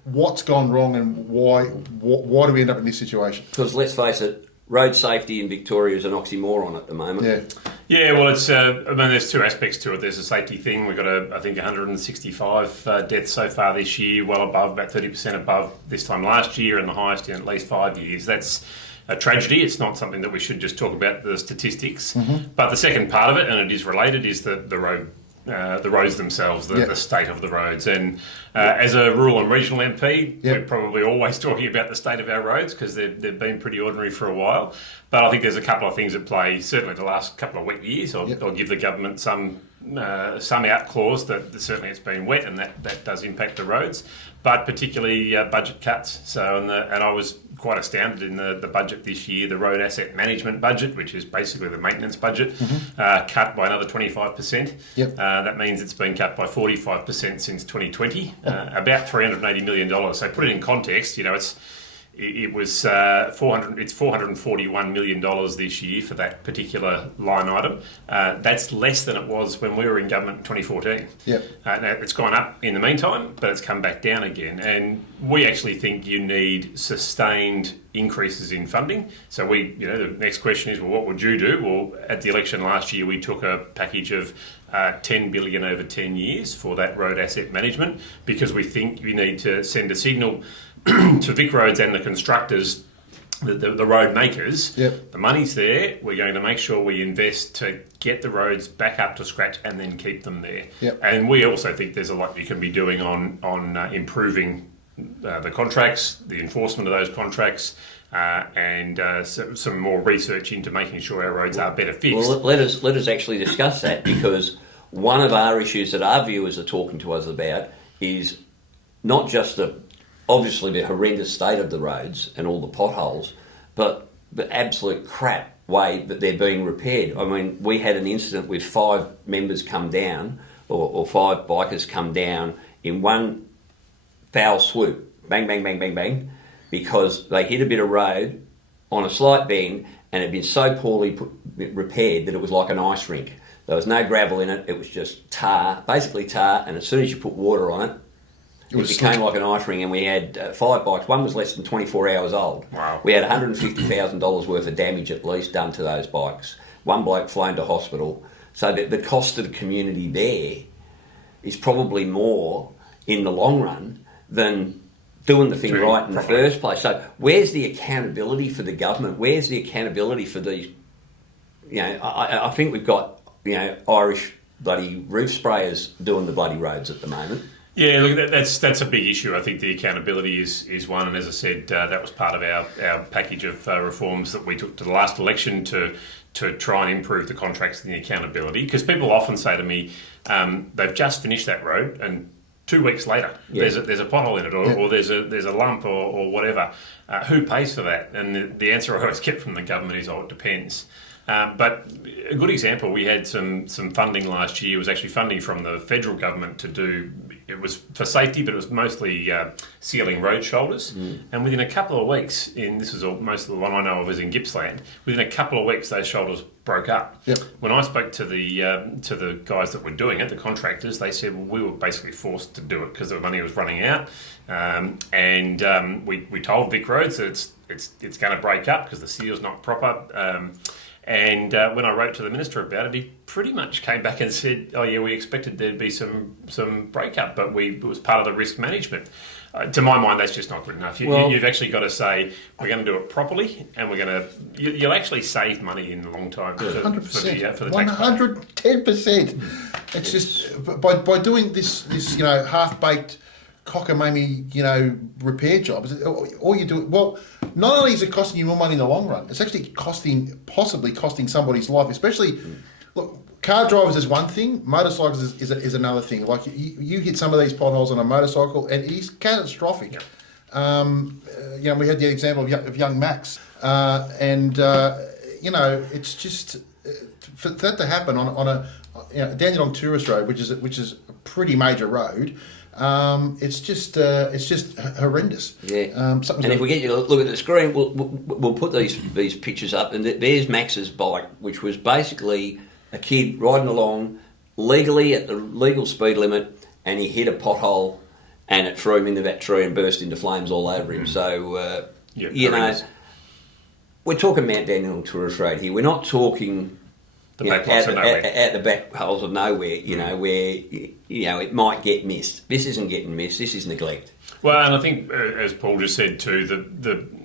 What's gone wrong, and why do we end up in this situation? Because let's face it, road safety in Victoria is an oxymoron at the moment. Yeah, well, it's there's two aspects to it. There's a safety thing. We've got, I think, 165 deaths so far this year, well above, about 30% above this time last year, and the highest in at least 5 years. That's a tragedy. It's not something that we should just talk about the statistics. Mm-hmm. But the second part of it, and it is related, is the roads themselves, the state of the roads. And as a rural and regional MP, we're probably always talking about the state of our roads, because they've been pretty ordinary for a while. But I think there's a couple of things at play, certainly the last couple of wet years. I'll give the government some out clause that certainly it's been wet, and that does impact the roads, but particularly budget cuts. So and I was quite astounded in the budget this year, the road asset management budget, which is basically the maintenance budget, cut by another 25%. That means it's been cut by 45% since 2020, about $380 million. So put it in context, it was It's $441 million this year for that particular line item. That's less than it was when we were in government in 2014. Yep. Now it's gone up in the meantime, but it's come back down again. And we actually think you need sustained increases in funding. So the next question is, well, what would you do? Well, at the election last year, we took a package of 10 billion over 10 years for that road asset management, because we think you need to send a signal to Vic Roads and the constructors, the road makers. Yep. The money's there. We're going to make sure we invest to get the roads back up to scratch and then keep them there. Yep. And we also think there's a lot you can be doing on improving the contracts, the enforcement of those contracts, and some more research into making sure our roads are better fixed. Well, let us actually discuss that, because one of our issues that our viewers are talking to us about is not just obviously the horrendous state of the roads and all the potholes, but the absolute crap way that they're being repaired. I mean, we had an incident with 5 members come down, or 5 bikers come down in one foul swoop, bang, bang, bang, bang, bang, because they hit a bit of road on a slight bend and it had been so poorly repaired that it was like an ice rink. There was no gravel in it, it was just tar, basically tar, and as soon as you put water on it, it became like an ice rink. And we had 5 bikes, one was less than 24 hours old. Wow. We had $150,000 worth of damage at least done to those bikes. One bloke flown to hospital. So the cost to the community there is probably more in the long run than doing the thing right in the first place. So where's the accountability for the government? Where's the accountability for these? I think we've got Irish bloody roof sprayers doing the bloody roads at the moment. Yeah, look, that's a big issue. I think the accountability is one, and as I said, that was part of our package of reforms that we took to the last election to try and improve the contracts and the accountability. Because people often say to me, they've just finished that road, and 2 weeks later, there's a pothole in it, or there's a lump, or whatever. Who pays for that? And the answer I always get from the government is, it depends. But a good example, we had some funding last year. It was actually funding from the federal government to do, it was for safety, but it was mostly sealing road shoulders. And within a couple of weeks, most of the one I know of is in Gippsland, within a couple of weeks those shoulders broke up. Yep. When I spoke to the guys that were doing it, the contractors, they said, well, we were basically forced to do it because the money was running out. We told Vic Roads that it's going to break up because the seal's not proper. And when I wrote to the minister about it, he pretty much came back and said, "Oh yeah, we expected there'd be some breakup, but it was part of the risk management." To my mind, that's just not good enough. You've actually got to say we're going to do it properly, and you'll actually save money in the long time for the 110%. It's just by doing this half-baked cockamamie, repair jobs, all you do, well, not only is it costing you more money in the long run, it's actually possibly costing somebody's life, especially, look, car drivers is one thing, motorcycles is another thing. Like, you hit some of these potholes on a motorcycle and it is catastrophic. Yep. We had the example of young Max, it's just, for that to happen on a Dandenong Tourist Road, which is a pretty major road, it's just horrendous. Yeah. And if we get you to look at the screen, we'll put these pictures up, and there's Max's bike, which was basically a kid riding along legally at the legal speed limit, and he hit a pothole, and it threw him into that tree and burst into flames all over him. So we're talking Mount Dandenong Tourist Road here. We're not talking at the back holes of nowhere, where it might get missed. This isn't getting missed. This is neglect. Well, and I think, as Paul just said too,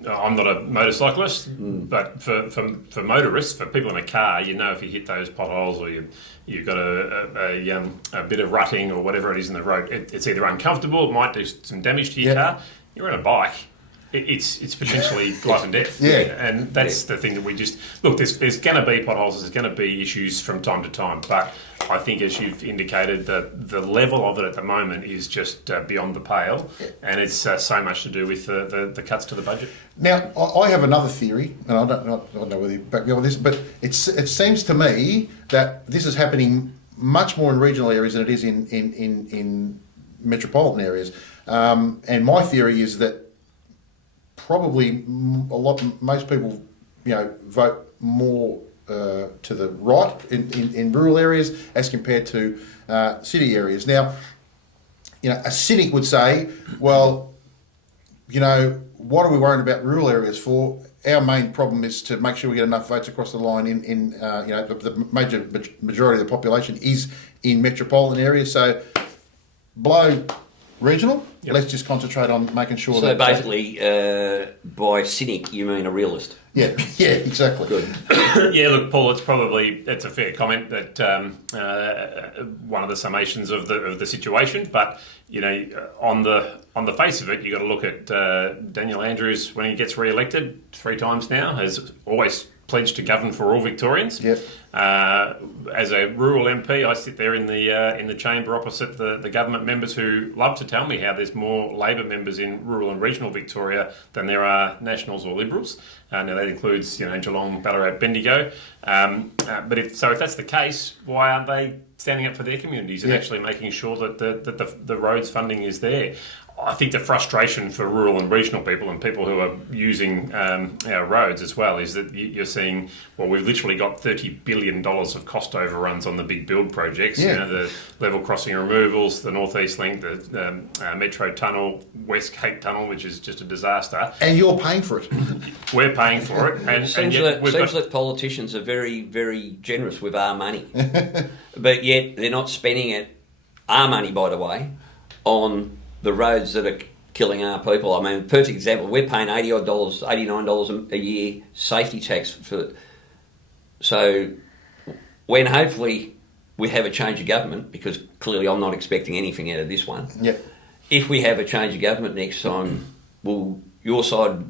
I'm not a motorcyclist, but for motorists, for people in a car, if you hit those potholes or you've got a bit of rutting or whatever it is in the road, it's either uncomfortable, it might do some damage to your car. You're on a bike. It's potentially life and death. Yeah. And that's the thing that we just... Look, there's going to be potholes, there's going to be issues from time to time, but I think, as you've indicated, the level of it at the moment is just beyond the pale, and it's so much to do with the cuts to the budget. Now, I have another theory, and I don't know whether you back me up on this, but it seems to me that this is happening much more in regional areas than it is in metropolitan areas. And my theory is that probably most people, vote more to the right in rural areas as compared to city areas. Now, a cynic would say, well, what are we worrying about rural areas for? Our main problem is to make sure we get enough votes across the line in the major majority of the population is in metropolitan areas. So blow regional. Yep. Let's just concentrate on making sure. So basically, by cynic, you mean a realist? Yeah, exactly. Good. Yeah, look, Paul, it's a fair comment that one of the summations of the situation. But on the face of it, you got to look at Daniel Andrews when he gets re-elected 3 times now, has always pledged to govern for all Victorians. Yep. As a rural MP, I sit there in the chamber opposite the government members who love to tell me how there's more Labor members in rural and regional Victoria than there are Nationals or Liberals. Now that includes Geelong, Ballarat, Bendigo. But if that's the case, why aren't they standing up for their communities and actually making sure that the roads funding is there? I think the frustration for rural and regional people and people who are using our roads as well is that you're seeing, we've literally got $30 billion of cost overruns on the big build projects. Yeah. The level crossing removals, the North East Link, the Metro Tunnel, West Cape Tunnel, which is just a disaster. And you're paying for it. We're paying for it. And seems that politicians are very, very generous with our money. But yet they're not spending our money, by the way, on the roads that are killing our people. I mean, perfect example, we're paying $89 a year safety tax for. So when hopefully we have a change of government, because clearly I'm not expecting anything out of this one. Yeah. If we have a change of government next time, will your side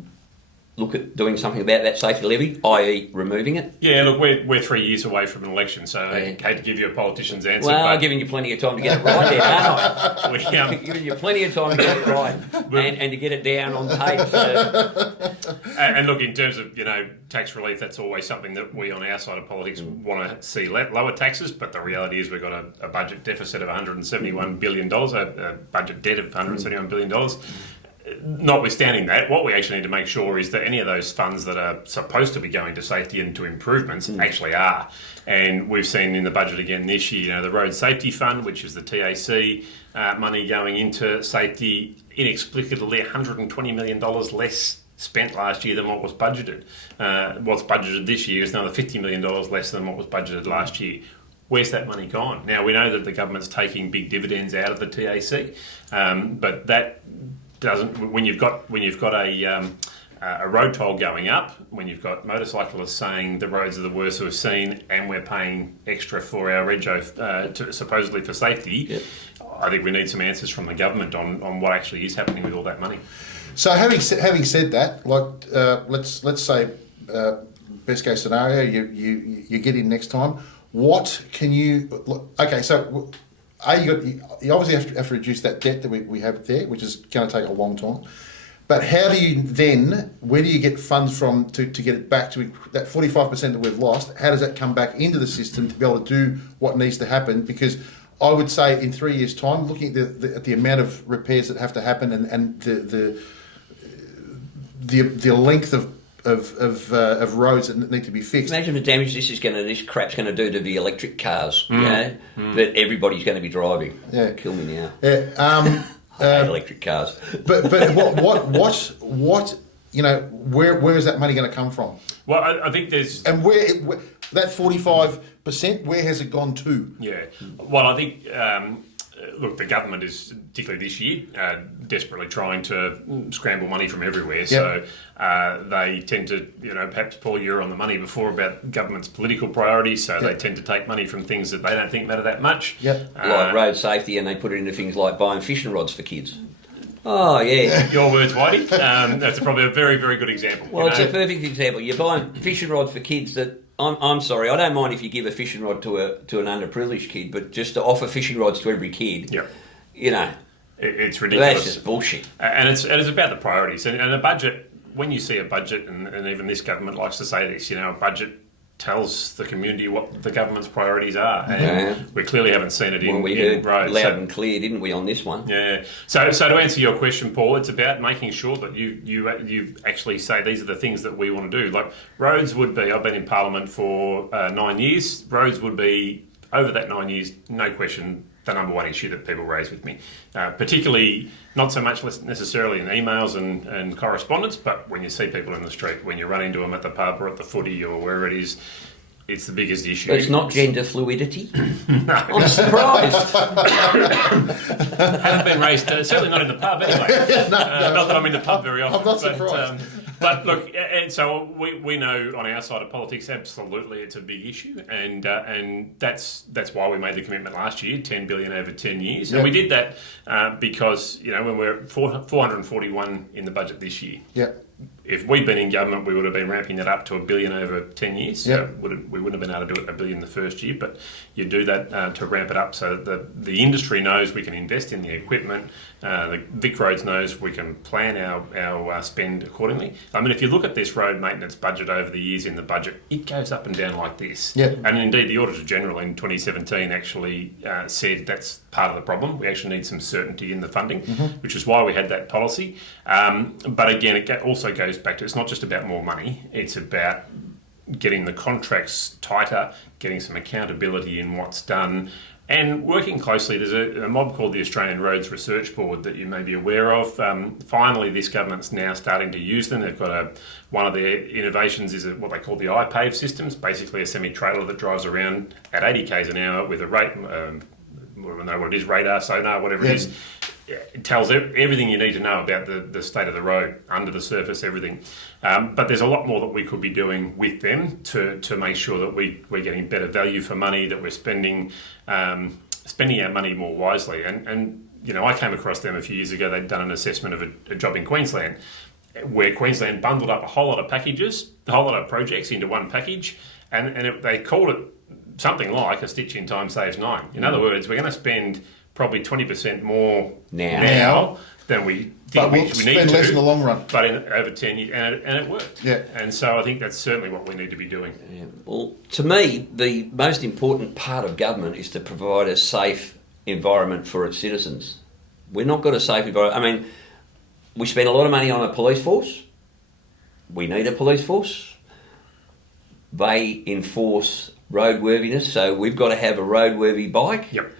look at doing something about that safety levy, i.e. removing it? Yeah, look, we're 3 years away from an election, so I hate to give you a politician's answer. Well, I'm giving you plenty of time to get it right there, aren't I? I'm giving you plenty of time to get it right and to get it down on tape. And look, in terms of tax relief, that's always something that we on our side of politics want to see lower taxes. But the reality is we've got a budget deficit of $171 billion, a budget debt of $171 billion. Notwithstanding that, what we actually need to make sure is that any of those funds that are supposed to be going to safety and to improvements actually are. And we've seen in the budget again this year, the Road Safety Fund, which is the TAC money going into safety, inexplicably $120 million less spent last year than what was budgeted. What's budgeted this year is another $50 million less than what was budgeted last year. Where's that money gone? Now, we know that the government's taking big dividends out of the TAC, but that doesn't. When you've got a road toll going up, when you've got motorcyclists saying the roads are the worst we've seen, and we're paying extra for our rego supposedly for safety, yep. I think we need some answers from the government on what actually is happening with all that money. So having said that, let's say best case scenario, you get in next time. What can you? Okay, so. You obviously have to reduce that debt that we have there, which is going to take a long time. But how do you then, where do you get funds from to get it back to that 45% that we've lost? How does that come back into the system to be able to do what needs to happen? Because I would say in 3 years' time, looking at the amount of repairs that have to happen and the length of roads that need to be fixed. Imagine the damage this crap's going to do to the electric cars, that everybody's going to be driving. Yeah. Kill me now. Yeah. I hate electric cars. But what where is that money going to come from? Well, I think there's... And where that 45%, where has it gone to? Yeah. Well, I think... Look, the government is, particularly this year, desperately trying to scramble money from everywhere. Yep. So they tend to, perhaps Paul, you're on the money before about government's political priorities. So they tend to take money from things that they don't think matter that much. Yep. Like road safety, and they put it into things like buying fishing rods for kids. Oh, yeah. Your words, Whitey. That's probably a very, very good example. Well, it's a perfect example. You're buying fishing rods for kids that... I'm sorry, I don't mind if you give a fishing rod to an underprivileged kid, but just to offer fishing rods to every kid, it's ridiculous. That's just bullshit. And it's about the priorities. And a budget, when you see a budget, and even this government likes to say this, a budget tells the community what the government's priorities are, and we clearly haven't seen it in, we in heard roads. loud and clear, didn't we, on this one? Yeah. So to answer your question, Paul, it's about making sure that you actually say these are the things that we want to do. Like roads would be. I've been in Parliament for 9 years. Roads would be over that 9 years, no question, the number one issue that people raise with me, particularly not so much necessarily in emails and correspondence, but when you see people in the street, when you run into them at the pub or at the footy or wherever it is, it's the biggest issue. But it's not gender fluidity? No. I'm surprised. Haven't been raised, certainly not in the pub anyway. Not that I'm in the pub very often. I'm not surprised. But look, and so we know on our side of politics, absolutely, it's a big issue, and that's why we made the commitment last year, 10 billion over 10 years, and we did that because when we're 441 in the budget this year. Yep. If we'd been in government, we would have been ramping that up to $1 billion over 10 years. Yep. So we wouldn't have been able to do it $1 billion the first year, but you do that to ramp it up so that the industry knows we can invest in the equipment. The Vic Roads knows we can plan our spend accordingly. I mean, if you look at this road maintenance budget over the years in the budget, it goes up and down like this. Yep. And indeed, the Auditor General in 2017 actually said that's part of the problem. We actually need some certainty in the funding, which is why we had that policy. But again, it also goes back to, it's not just about more money, it's about getting the contracts tighter, getting some accountability in what's done, and working closely. There's a mob called the Australian Roads Research Board that you may be aware of. Finally, this government's now starting to use them. They've got one of their innovations is what they call the iPave systems, basically a semi-trailer that drives around at 80 k's an hour with a rate, I don't know what it is, radar, sonar, whatever it is. It tells everything you need to know about the state of the road, under the surface, everything. But there's a lot more that we could be doing with them to make sure that we're getting better value for money, that we're spending our money more wisely. And I came across them a few years ago. They'd done an assessment of a job in Queensland, where Queensland bundled up a whole lot of packages, a whole lot of projects into one package, and they called it something like a stitch in time saves 9. In other words, we're going to spend probably 20% more now than we think we need to. Spend less in the long run. But over 10 years, and it worked. Yeah. And so I think that's certainly what we need to be doing. Yeah. Well, to me, the most important part of government is to provide a safe environment for its citizens. We've not got a safe environment. I mean, we spend a lot of money on a police force. We need a police force. They enforce roadworthiness, so we've got to have a roadworthy bike. Yep.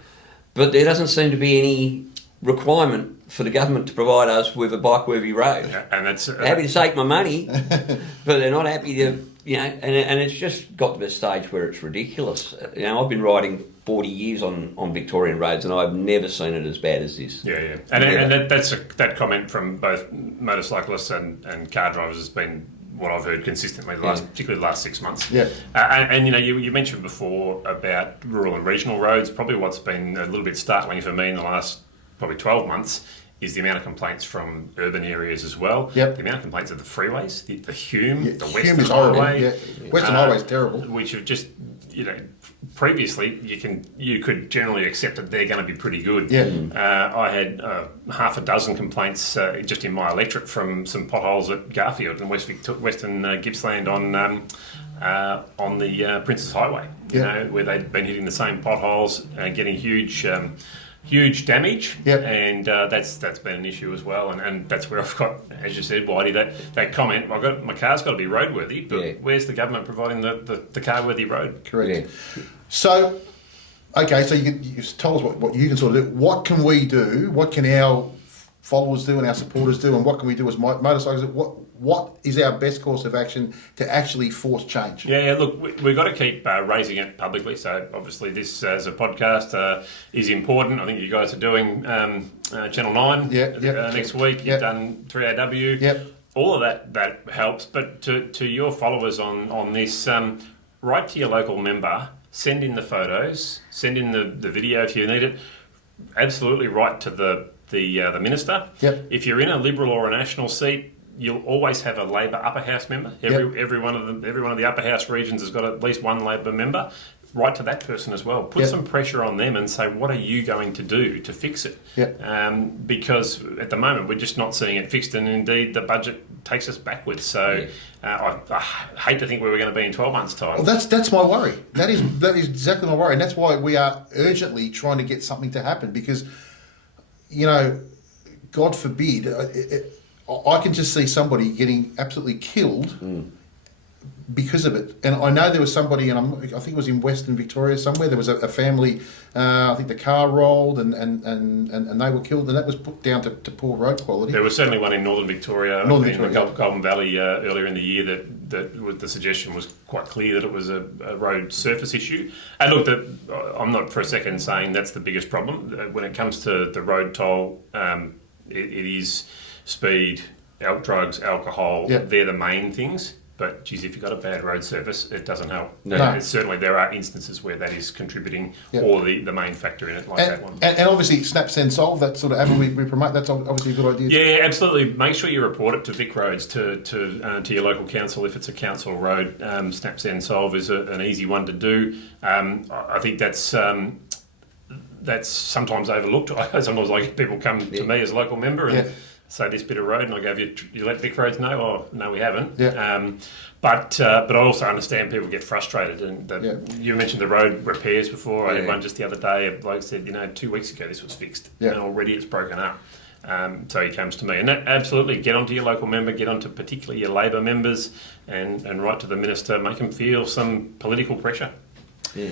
But there doesn't seem to be any requirement for the government to provide us with a bike-worthy road. Yeah, and that's They're happy to take my money, but they're not happy to, and it's just got to the stage where it's ridiculous. I've been riding 40 years on Victorian roads, and I've never seen it as bad as this. Yeah. And that comment from both motorcyclists and car drivers has been what I've heard consistently, particularly the last 6 months. Yeah. And you mentioned before about rural and regional roads. Probably what's been a little bit startling for me in the last probably 12 months is the amount of complaints from urban areas as well. Yep. The amount of complaints of the freeways, the Hume, the Hume Western is horrible. Highway. Yeah. Western Highway is terrible. Which have just, previously you could generally accept that they're going to be pretty good. Yeah. I had half a dozen complaints just in my electorate from some potholes at Garfield and Western Gippsland on the Princess Highway. Where they'd been hitting the same potholes and getting huge damage, and that's been an issue as well, and that's where I've got, as you said, Whitey, that comment. My car's got to be roadworthy, but where's the government providing the car-worthy road? Correct. Yeah. So, okay, so you tell us what you can sort of do. What can we do? What can our followers do and our supporters do, and what can we do as motorcyclists? What is our best course of action to actually force change? Yeah, look, we've got to keep raising it publicly. So obviously this as a podcast is important. I think you guys are doing Channel 9 next week. You've done 3AW. Yep. All of that helps. But to your followers on this, write to your local member, send in the photos, send in the video if you need it. Absolutely write to the minister. Yep. If you're in a Liberal or a National seat, you'll always have a Labor upper house member. Every one of the upper house regions has got at least one Labor member. Write to that person as well. Put some pressure on them and say, what are you going to do to fix it? Yep. Because at the moment we're just not seeing it fixed, and indeed the budget takes us backwards. So I hate to think where we're going to be in 12 months' time. Well, that's my worry. That is exactly my worry, and that's why we are urgently trying to get something to happen, because, God forbid, I can just see somebody getting absolutely killed because of it. And I know there was somebody, and I think it was in Western Victoria somewhere, there was a family, I think the car rolled and they were killed, and that was put down to poor road quality. There was certainly one in Northern Victoria, in the Golden Valley earlier in the year that the suggestion was quite clear that it was a road surface issue. And look, I'm not for a second saying that's the biggest problem. When it comes to the road toll, it is speed, drugs, alcohol, they're the main things. But, geez, if you've got a bad road surface, it doesn't help. No. Certainly there are instances where that is contributing, or the main factor in it, like that one. And obviously, Snap, Send, Solve, that sort of avenue we promote, that's obviously a good idea. Yeah, absolutely. Make sure you report it to Vic Roads, to your local council if it's a council road. Snap, Send, Solve is an easy one to do. I think that's sometimes overlooked. Sometimes I get people come to me as a local member and say this bit of road, and I go, you let Vic Roads know? Oh, no, we haven't. Yeah. But I also understand people get frustrated. And you mentioned the road repairs before. I had one just the other day. A bloke said, 2 weeks ago this was fixed, and already it's broken up. So he comes to me. And that, absolutely, get onto your local member, get onto particularly your Labor members, and write to the Minister, make them feel some political pressure. Yeah.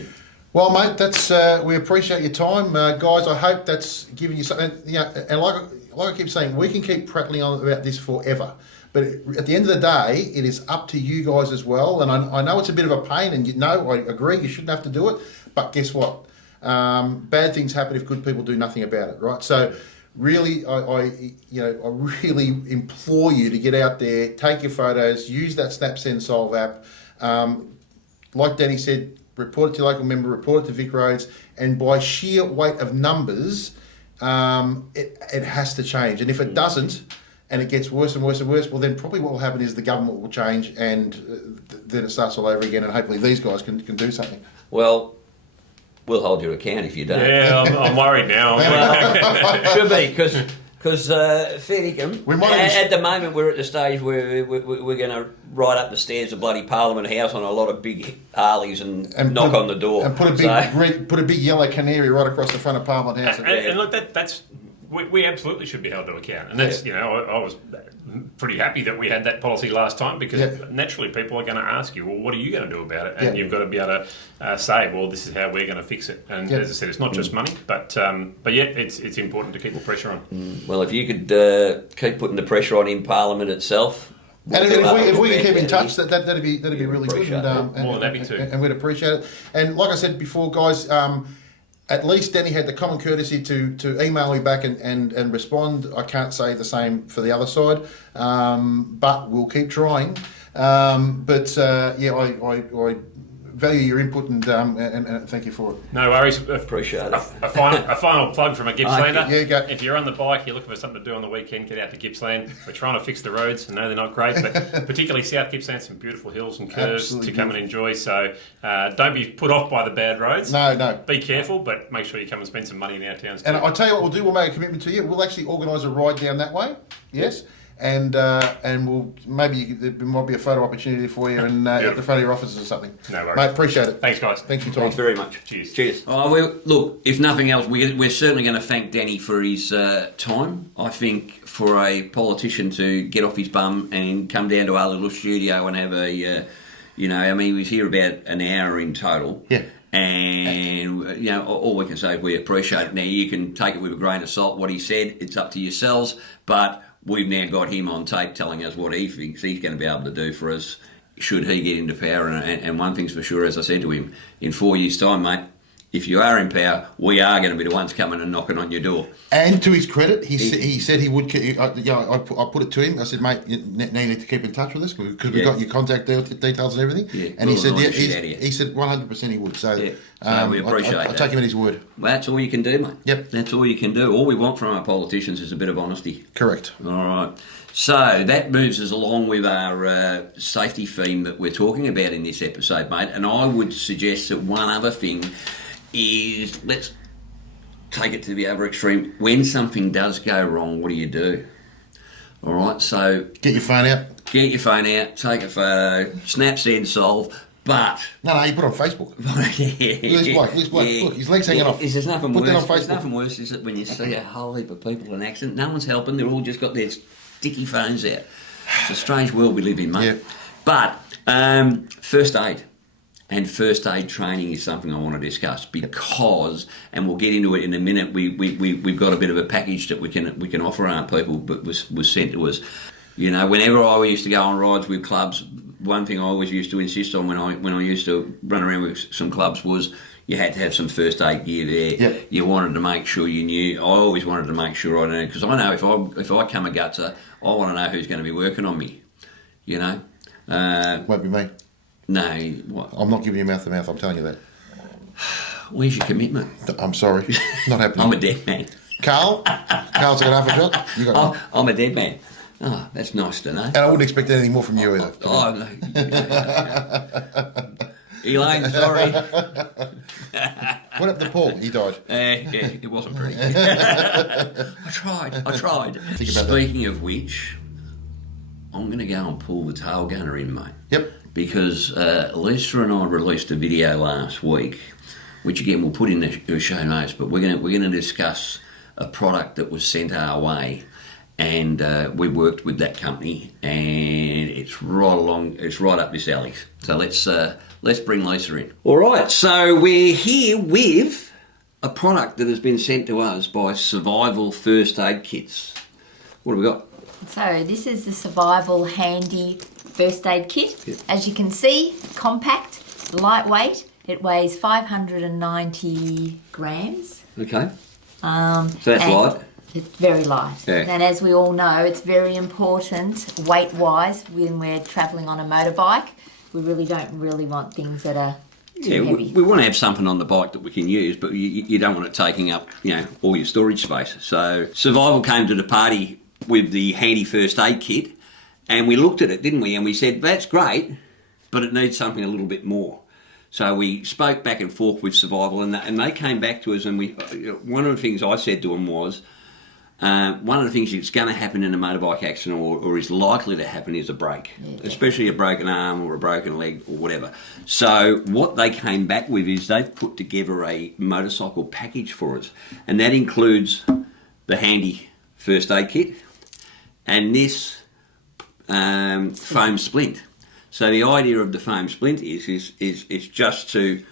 Well, mate, that's we appreciate your time, guys. I hope that's given you something. And like I keep saying, we can keep prattling on about this forever, but at the end of the day, it is up to you guys as well. And I know it's a bit of a pain, and I agree, you shouldn't have to do it. But guess what? Bad things happen if good people do nothing about it, right? So, really, I really implore you to get out there, take your photos, use that Snap, Send, Solve app. Like Danny said, report it to your local member, report it to Vic Roads, and by sheer weight of numbers, it has to change. And if it doesn't, and it gets worse and worse and worse, well, then probably what will happen is the government will change, and then it starts all over again, and hopefully these guys can do something. Well, we'll hold you to account if you don't. Yeah, I'm worried now. Should be, because fair dinkum, at the moment we're at the stage where we're going to ride up the stairs of bloody Parliament House on a lot of big Harleys and knock on the door. And put a big yellow canary right across the front of Parliament House. And look, that's we absolutely should be held to account. And that's, I was pretty happy that we had that policy last time, because naturally people are going to ask you, well, what are you going to do about it? And you've got to be able to say, well, this is how we're going to fix it. And as I said, it's not just money, but it's important to keep the pressure on. Well, if you could keep putting the pressure on in Parliament itself. And if we can keep in touch, that'd be really good. More than happy to. And we'd appreciate it. And like I said before, guys, at least Danny had the common courtesy to email me back and respond. I can't say the same for the other side, but we'll keep trying. I value your input and thank you for it. No worries. Appreciate it. A final plug from a Gippslander. Yeah, go. If you're on the bike, you're looking for something to do on the weekend, get out to Gippsland. We're trying to fix the roads. I know they're not great, but particularly South Gippsland, some beautiful hills and curves to come and enjoy. So don't be put off by the bad roads. No. Be careful, but make sure you come and spend some money in our towns too. And I'll tell you what we'll do. We'll make a commitment to you. We'll actually organise a ride down that way. Yes. And we'll there might be a photo opportunity for you at the front of your offices or something. No worries. Mate, appreciate it. Thanks, guys. Thank you, Tom. Thanks very much. Cheers. Oh, well, look, if nothing else, we're certainly going to thank Danny for his time. I think for a politician to get off his bum and come down to our little studio and have he was here about an hour in total. Yeah. And, all we can say is we appreciate it. Now, you can take it with a grain of salt, what he said. It's up to yourselves. But we've now got him on tape telling us what he thinks he's going to be able to do for us should he get into power. And one thing's for sure, as I said to him, in 4 years' time, mate, if you are in power, we are going to be the ones coming and knocking on your door. And to his credit, he said he would. I put it to him. I said, mate, you need to keep in touch with us because we've got your contact details and everything. Yeah, and he said, he said 100% he would. So, so we appreciate that. I take him at his word. Well, that's all you can do, mate. Yep. That's all you can do. All we want from our politicians is a bit of honesty. Correct. All right. So that moves us along with our safety theme that we're talking about in this episode, mate. And I would suggest that one other thing is, let's take it to the other extreme. When something does go wrong, what do you do? All right, so Get your phone out. get your phone out, take a photo, snap, send, solve. But No, you put it on Facebook. Look at this bloke. Look, his leg's hanging off. There's nothing Put worse. that on There's Facebook. nothing worse is that when you see a whole heap of people in an accident, no one's helping. They're all just got their sticky phones out. It's a strange world we live in, mate. Yeah. But first aid. And first aid training is something I want to discuss because, and we'll get into it in a minute. We've got a bit of a package that we can offer our people, but was sent to us. You know, whenever I used to go on rides with clubs, one thing I always used to insist on when I used to run around with some clubs was you had to have some first aid gear there. Yep. You wanted to make sure you knew. I always wanted to make sure I knew because I know if I come a gutser, I want to know who's going to be working on me. You know. Won't be me. No, what? I'm not giving you mouth to mouth. I'm telling you that. Where's your commitment? I'm sorry. Not happening. I'm a dead man. Carl's got half a shot. You got one. I'm a dead man. Oh, that's nice to know. And I wouldn't expect anything more from you either. Oh, no. Elaine, sorry. What happened to Paul? He died. Yeah, it wasn't pretty. I tried. Think about Speaking of which, I'm going to go and pull the tail gunner in, mate. Yep. Because Lisa and I released a video last week, which again we'll put in the show notes. But we're going to discuss a product that was sent our way, and we worked with that company, and it's right up this alley. So let's bring Lisa in. All right. So we're here with a product that has been sent to us by Survival First Aid Kits. What have we got? So this is the Survival Handy First Aid Kit. Yep. As you can see, compact, lightweight. It weighs 590 grams. Okay. So that's light. It's very light. Yeah. And as we all know, it's very important weight-wise when we're travelling on a motorbike. We really don't want things that are too heavy. We want to have something on the bike that we can use, but you don't want it taking up, all your storage space. So Survival came to the party with the handy first aid kit, and we looked at it, didn't we? And we said, that's great, but it needs something a little bit more. So we spoke back and forth with Survival, and they came back to us, and one of the things I said to them was, one of the things that's going to happen in a motorbike accident or is likely to happen is a break, especially a broken arm or a broken leg or whatever. So what they came back with is they've put together a motorcycle package for us, and that includes the handy first aid kit and this foam splint. So the idea of the foam splint is just to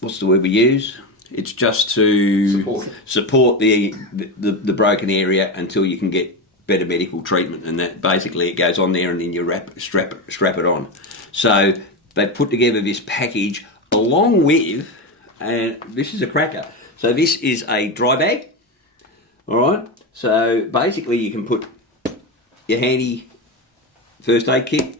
what's the word we use? It's just to support the broken area until you can get better medical treatment, and that basically it goes on there and then you strap it on. So they put together this package along with, and this is a cracker. So this is a dry bag. All right. So basically you can put your handy first aid kit,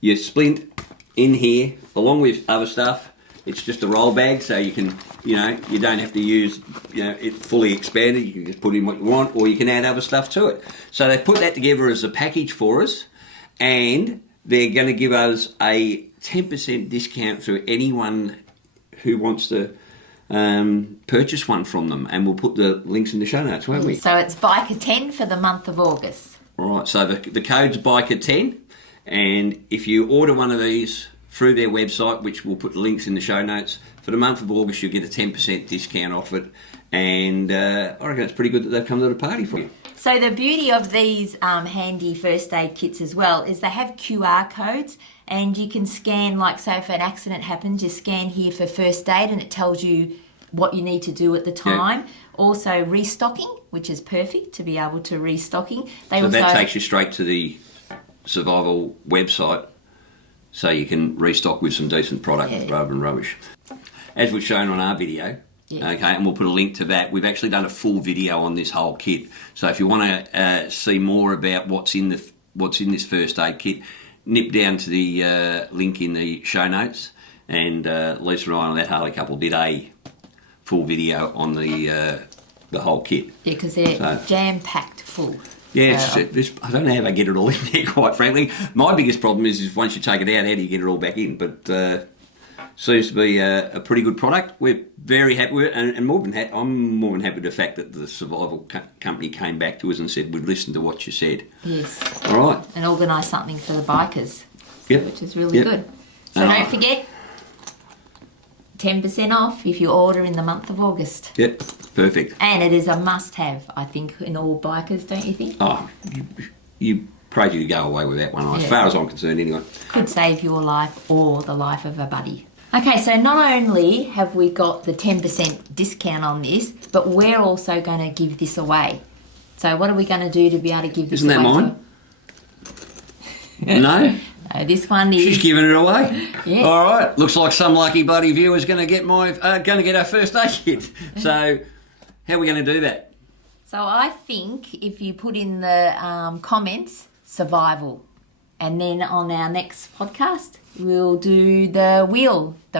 your splint in here along with other stuff. It's just a roll bag, so you can, you don't have to use, it fully expanded. You can just put in what you want, or you can add other stuff to it. So they put that together as a package for us, and they're going to give us a 10% discount for anyone who wants to purchase one from them, and we'll put the links in the show notes, won't we? So it's Biker 10 for the month of August. All right, so the code's Biker10, and if you order one of these through their website, which we'll put the links in the show notes, for the month of August you'll get a 10% discount off it, and I reckon it's pretty good that they've come to the party for you. So the beauty of these handy first aid kits as well is they have QR codes, and you can scan, like so if an accident happens, you scan here for first aid and it tells you what you need to do at the time. Yeah. Also restocking, which is perfect to be able to restocking. So that takes you straight to the Survival website, so you can restock with some decent product rather than rubbish. As we've shown on our video, okay, and we'll put a link to that. We've actually done a full video on this whole kit. So if you want to see more about what's in this first aid kit, nip down to the link in the show notes. And Lisa and I on that Harley couple did a full video on the whole kit. Yeah, because they're jam-packed full. Yeah, I don't know how they get it all in there, quite frankly. My biggest problem is once you take it out, how do you get it all back in? But seems to be a pretty good product. We're very happy with it, and I'm more than happy with the fact that the survival company came back to us and said, we've listened to what you said. Yes. All right. And organised something for the bikers. Yep. Which is really good. So don't forget, 10% off if you order in the month of August. Yep, perfect. And it is a must-have, I think, in all bikers, don't you think? Oh, you pray you to go away with that one, as far as I'm concerned anyway. Could save your life or the life of a buddy. Okay, so not only have we got the 10% discount on this, but we're also going to give this away. So what are we going to do to be able to give this away? Isn't that mine? No? No, this one is... She's giving it away? Yes. All right. Looks like some lucky buddy viewer's going to get our first aid kit. So how are we going to do that? So I think if you put in the comments, survival, and then on our next podcast, we'll do the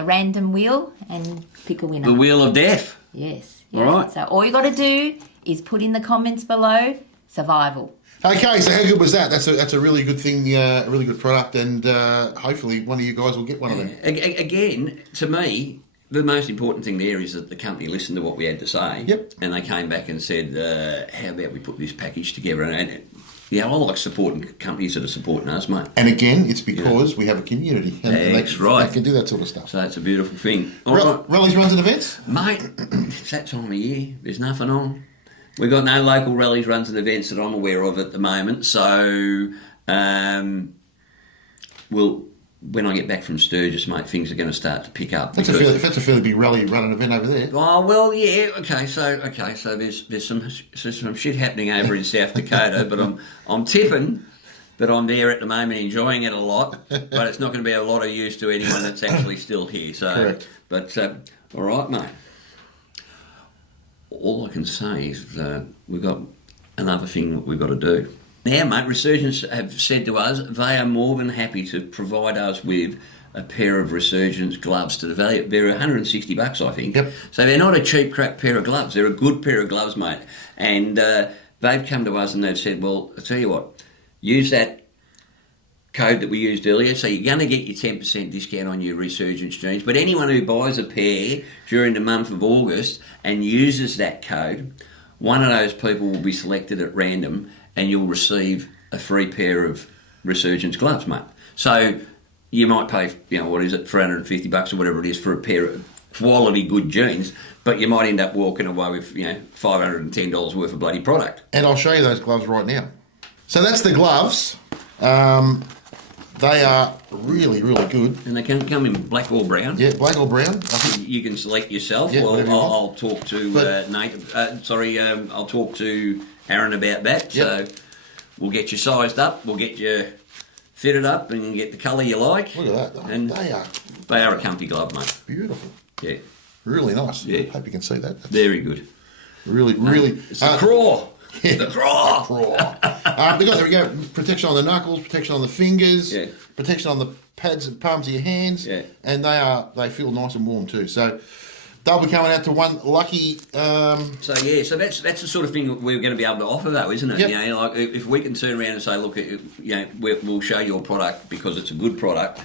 random wheel, and pick a winner. The wheel of death. Yes. All right. So all you got to do is put in the comments below, survival. Okay, so how good was that? That's a really good thing, a really good product, and hopefully one of you guys will get one of them. Again, to me, the most important thing there is that the company listened to what we had to say. Yep. And they came back and said, how about we put this package together? And I like supporting companies that are supporting us, mate. And again, it's because we have a community. And that's right. They can do that sort of stuff. So it's a beautiful thing. Rallies, runs and events? Mate, it's that time of year. There's nothing on. We've got no local rallies, runs and events that I'm aware of at the moment. So when I get back from Sturgis, mate, things are going to start to pick up. That's a fairly big rally run and event over there. Oh well, yeah. Okay, so there's some shit happening over in South Dakota, but I'm tipping that I'm there at the moment, enjoying it a lot. But it's not going to be a lot of use to anyone that's actually still here. So, correct. But all right, mate. All I can say is we've got another thing that we've got to do. Now, mate, Resurgence have said to us they are more than happy to provide us with a pair of Resurgence gloves to the value. They're $160, I think. Yep. So they're not a cheap crap pair of gloves. They're a good pair of gloves, mate. And they've come to us and they've said, well, I'll tell you what, use that code that we used earlier, so you're going to get your 10% discount on your Resurgence jeans. But anyone who buys a pair during the month of August and uses that code, one of those people will be selected at random and you'll receive a free pair of Resurgence gloves, mate. So you might pay, what is it, $350 or whatever it is for a pair of quality good jeans, but you might end up walking away with, $510 worth of bloody product. And I'll show you those gloves right now. So that's the gloves. They are really, really good. And they can come in black or brown. Yeah, black or brown. I think you can select yourself. Yeah, well, whatever you want. I'll talk to Nate. I'll talk to Aaron about that. Yep. So we'll get you sized up. We'll get you fitted up, and you can get the colour you like. Look at that. And they are a comfy glove, mate. beautiful. Yeah. Really nice. Yeah. Hope you can see that. That's Very good. really. It's the craw. Yeah. The craw. There we go. Protection on the knuckles, protection on the fingers, Yeah. protection on the pads and palms of your hands, Yeah. and they feel nice and warm too. So they'll be coming out to one lucky. So that's the sort of thing that we're going to be able to offer, though, isn't it? Yep. Like if we can turn around and say, look, we'll show your product because it's a good product.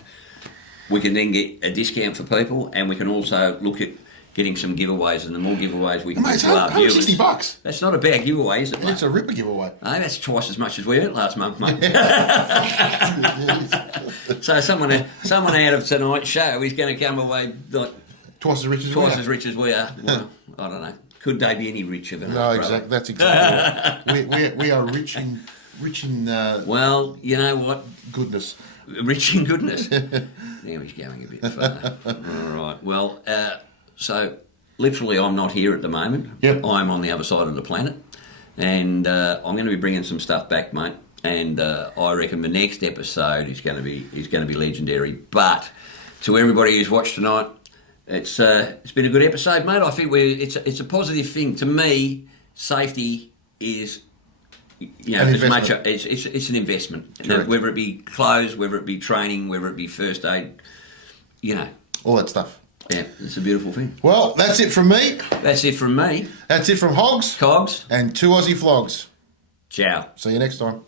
We can then get a discount for people, and we can also look at getting some giveaways, and the more giveaways we can Mate, give it's to our viewers. $160. That's not a bad giveaway, is it, mate? It's a ripper giveaway. No, that's twice as much as we earned last month, mate. So someone out of tonight's show is going to come away like Twice as rich as we are. Well, I don't know. Could they be any richer than No, us, exactly. That's exactly right. We are rich in. Well, you know what? Goodness. Rich in goodness. Now he's going a bit far. All right. Well, so literally I'm not here at the moment. Yep. I'm on the other side of the planet. And I'm going to be bringing some stuff back, mate. And I reckon the next episode is going to be legendary. But to everybody who's watched tonight, it's been a good episode, mate. I think it's a positive thing. To me, safety is as much it's an investment. Whether it be clothes, whether it be training, whether it be first aid, all that stuff. Yeah, it's a beautiful thing. Well, that's it from me. That's it from me. That's it from Hogs. Cogs. And 2 Aussie Flogs. Ciao. See you next time.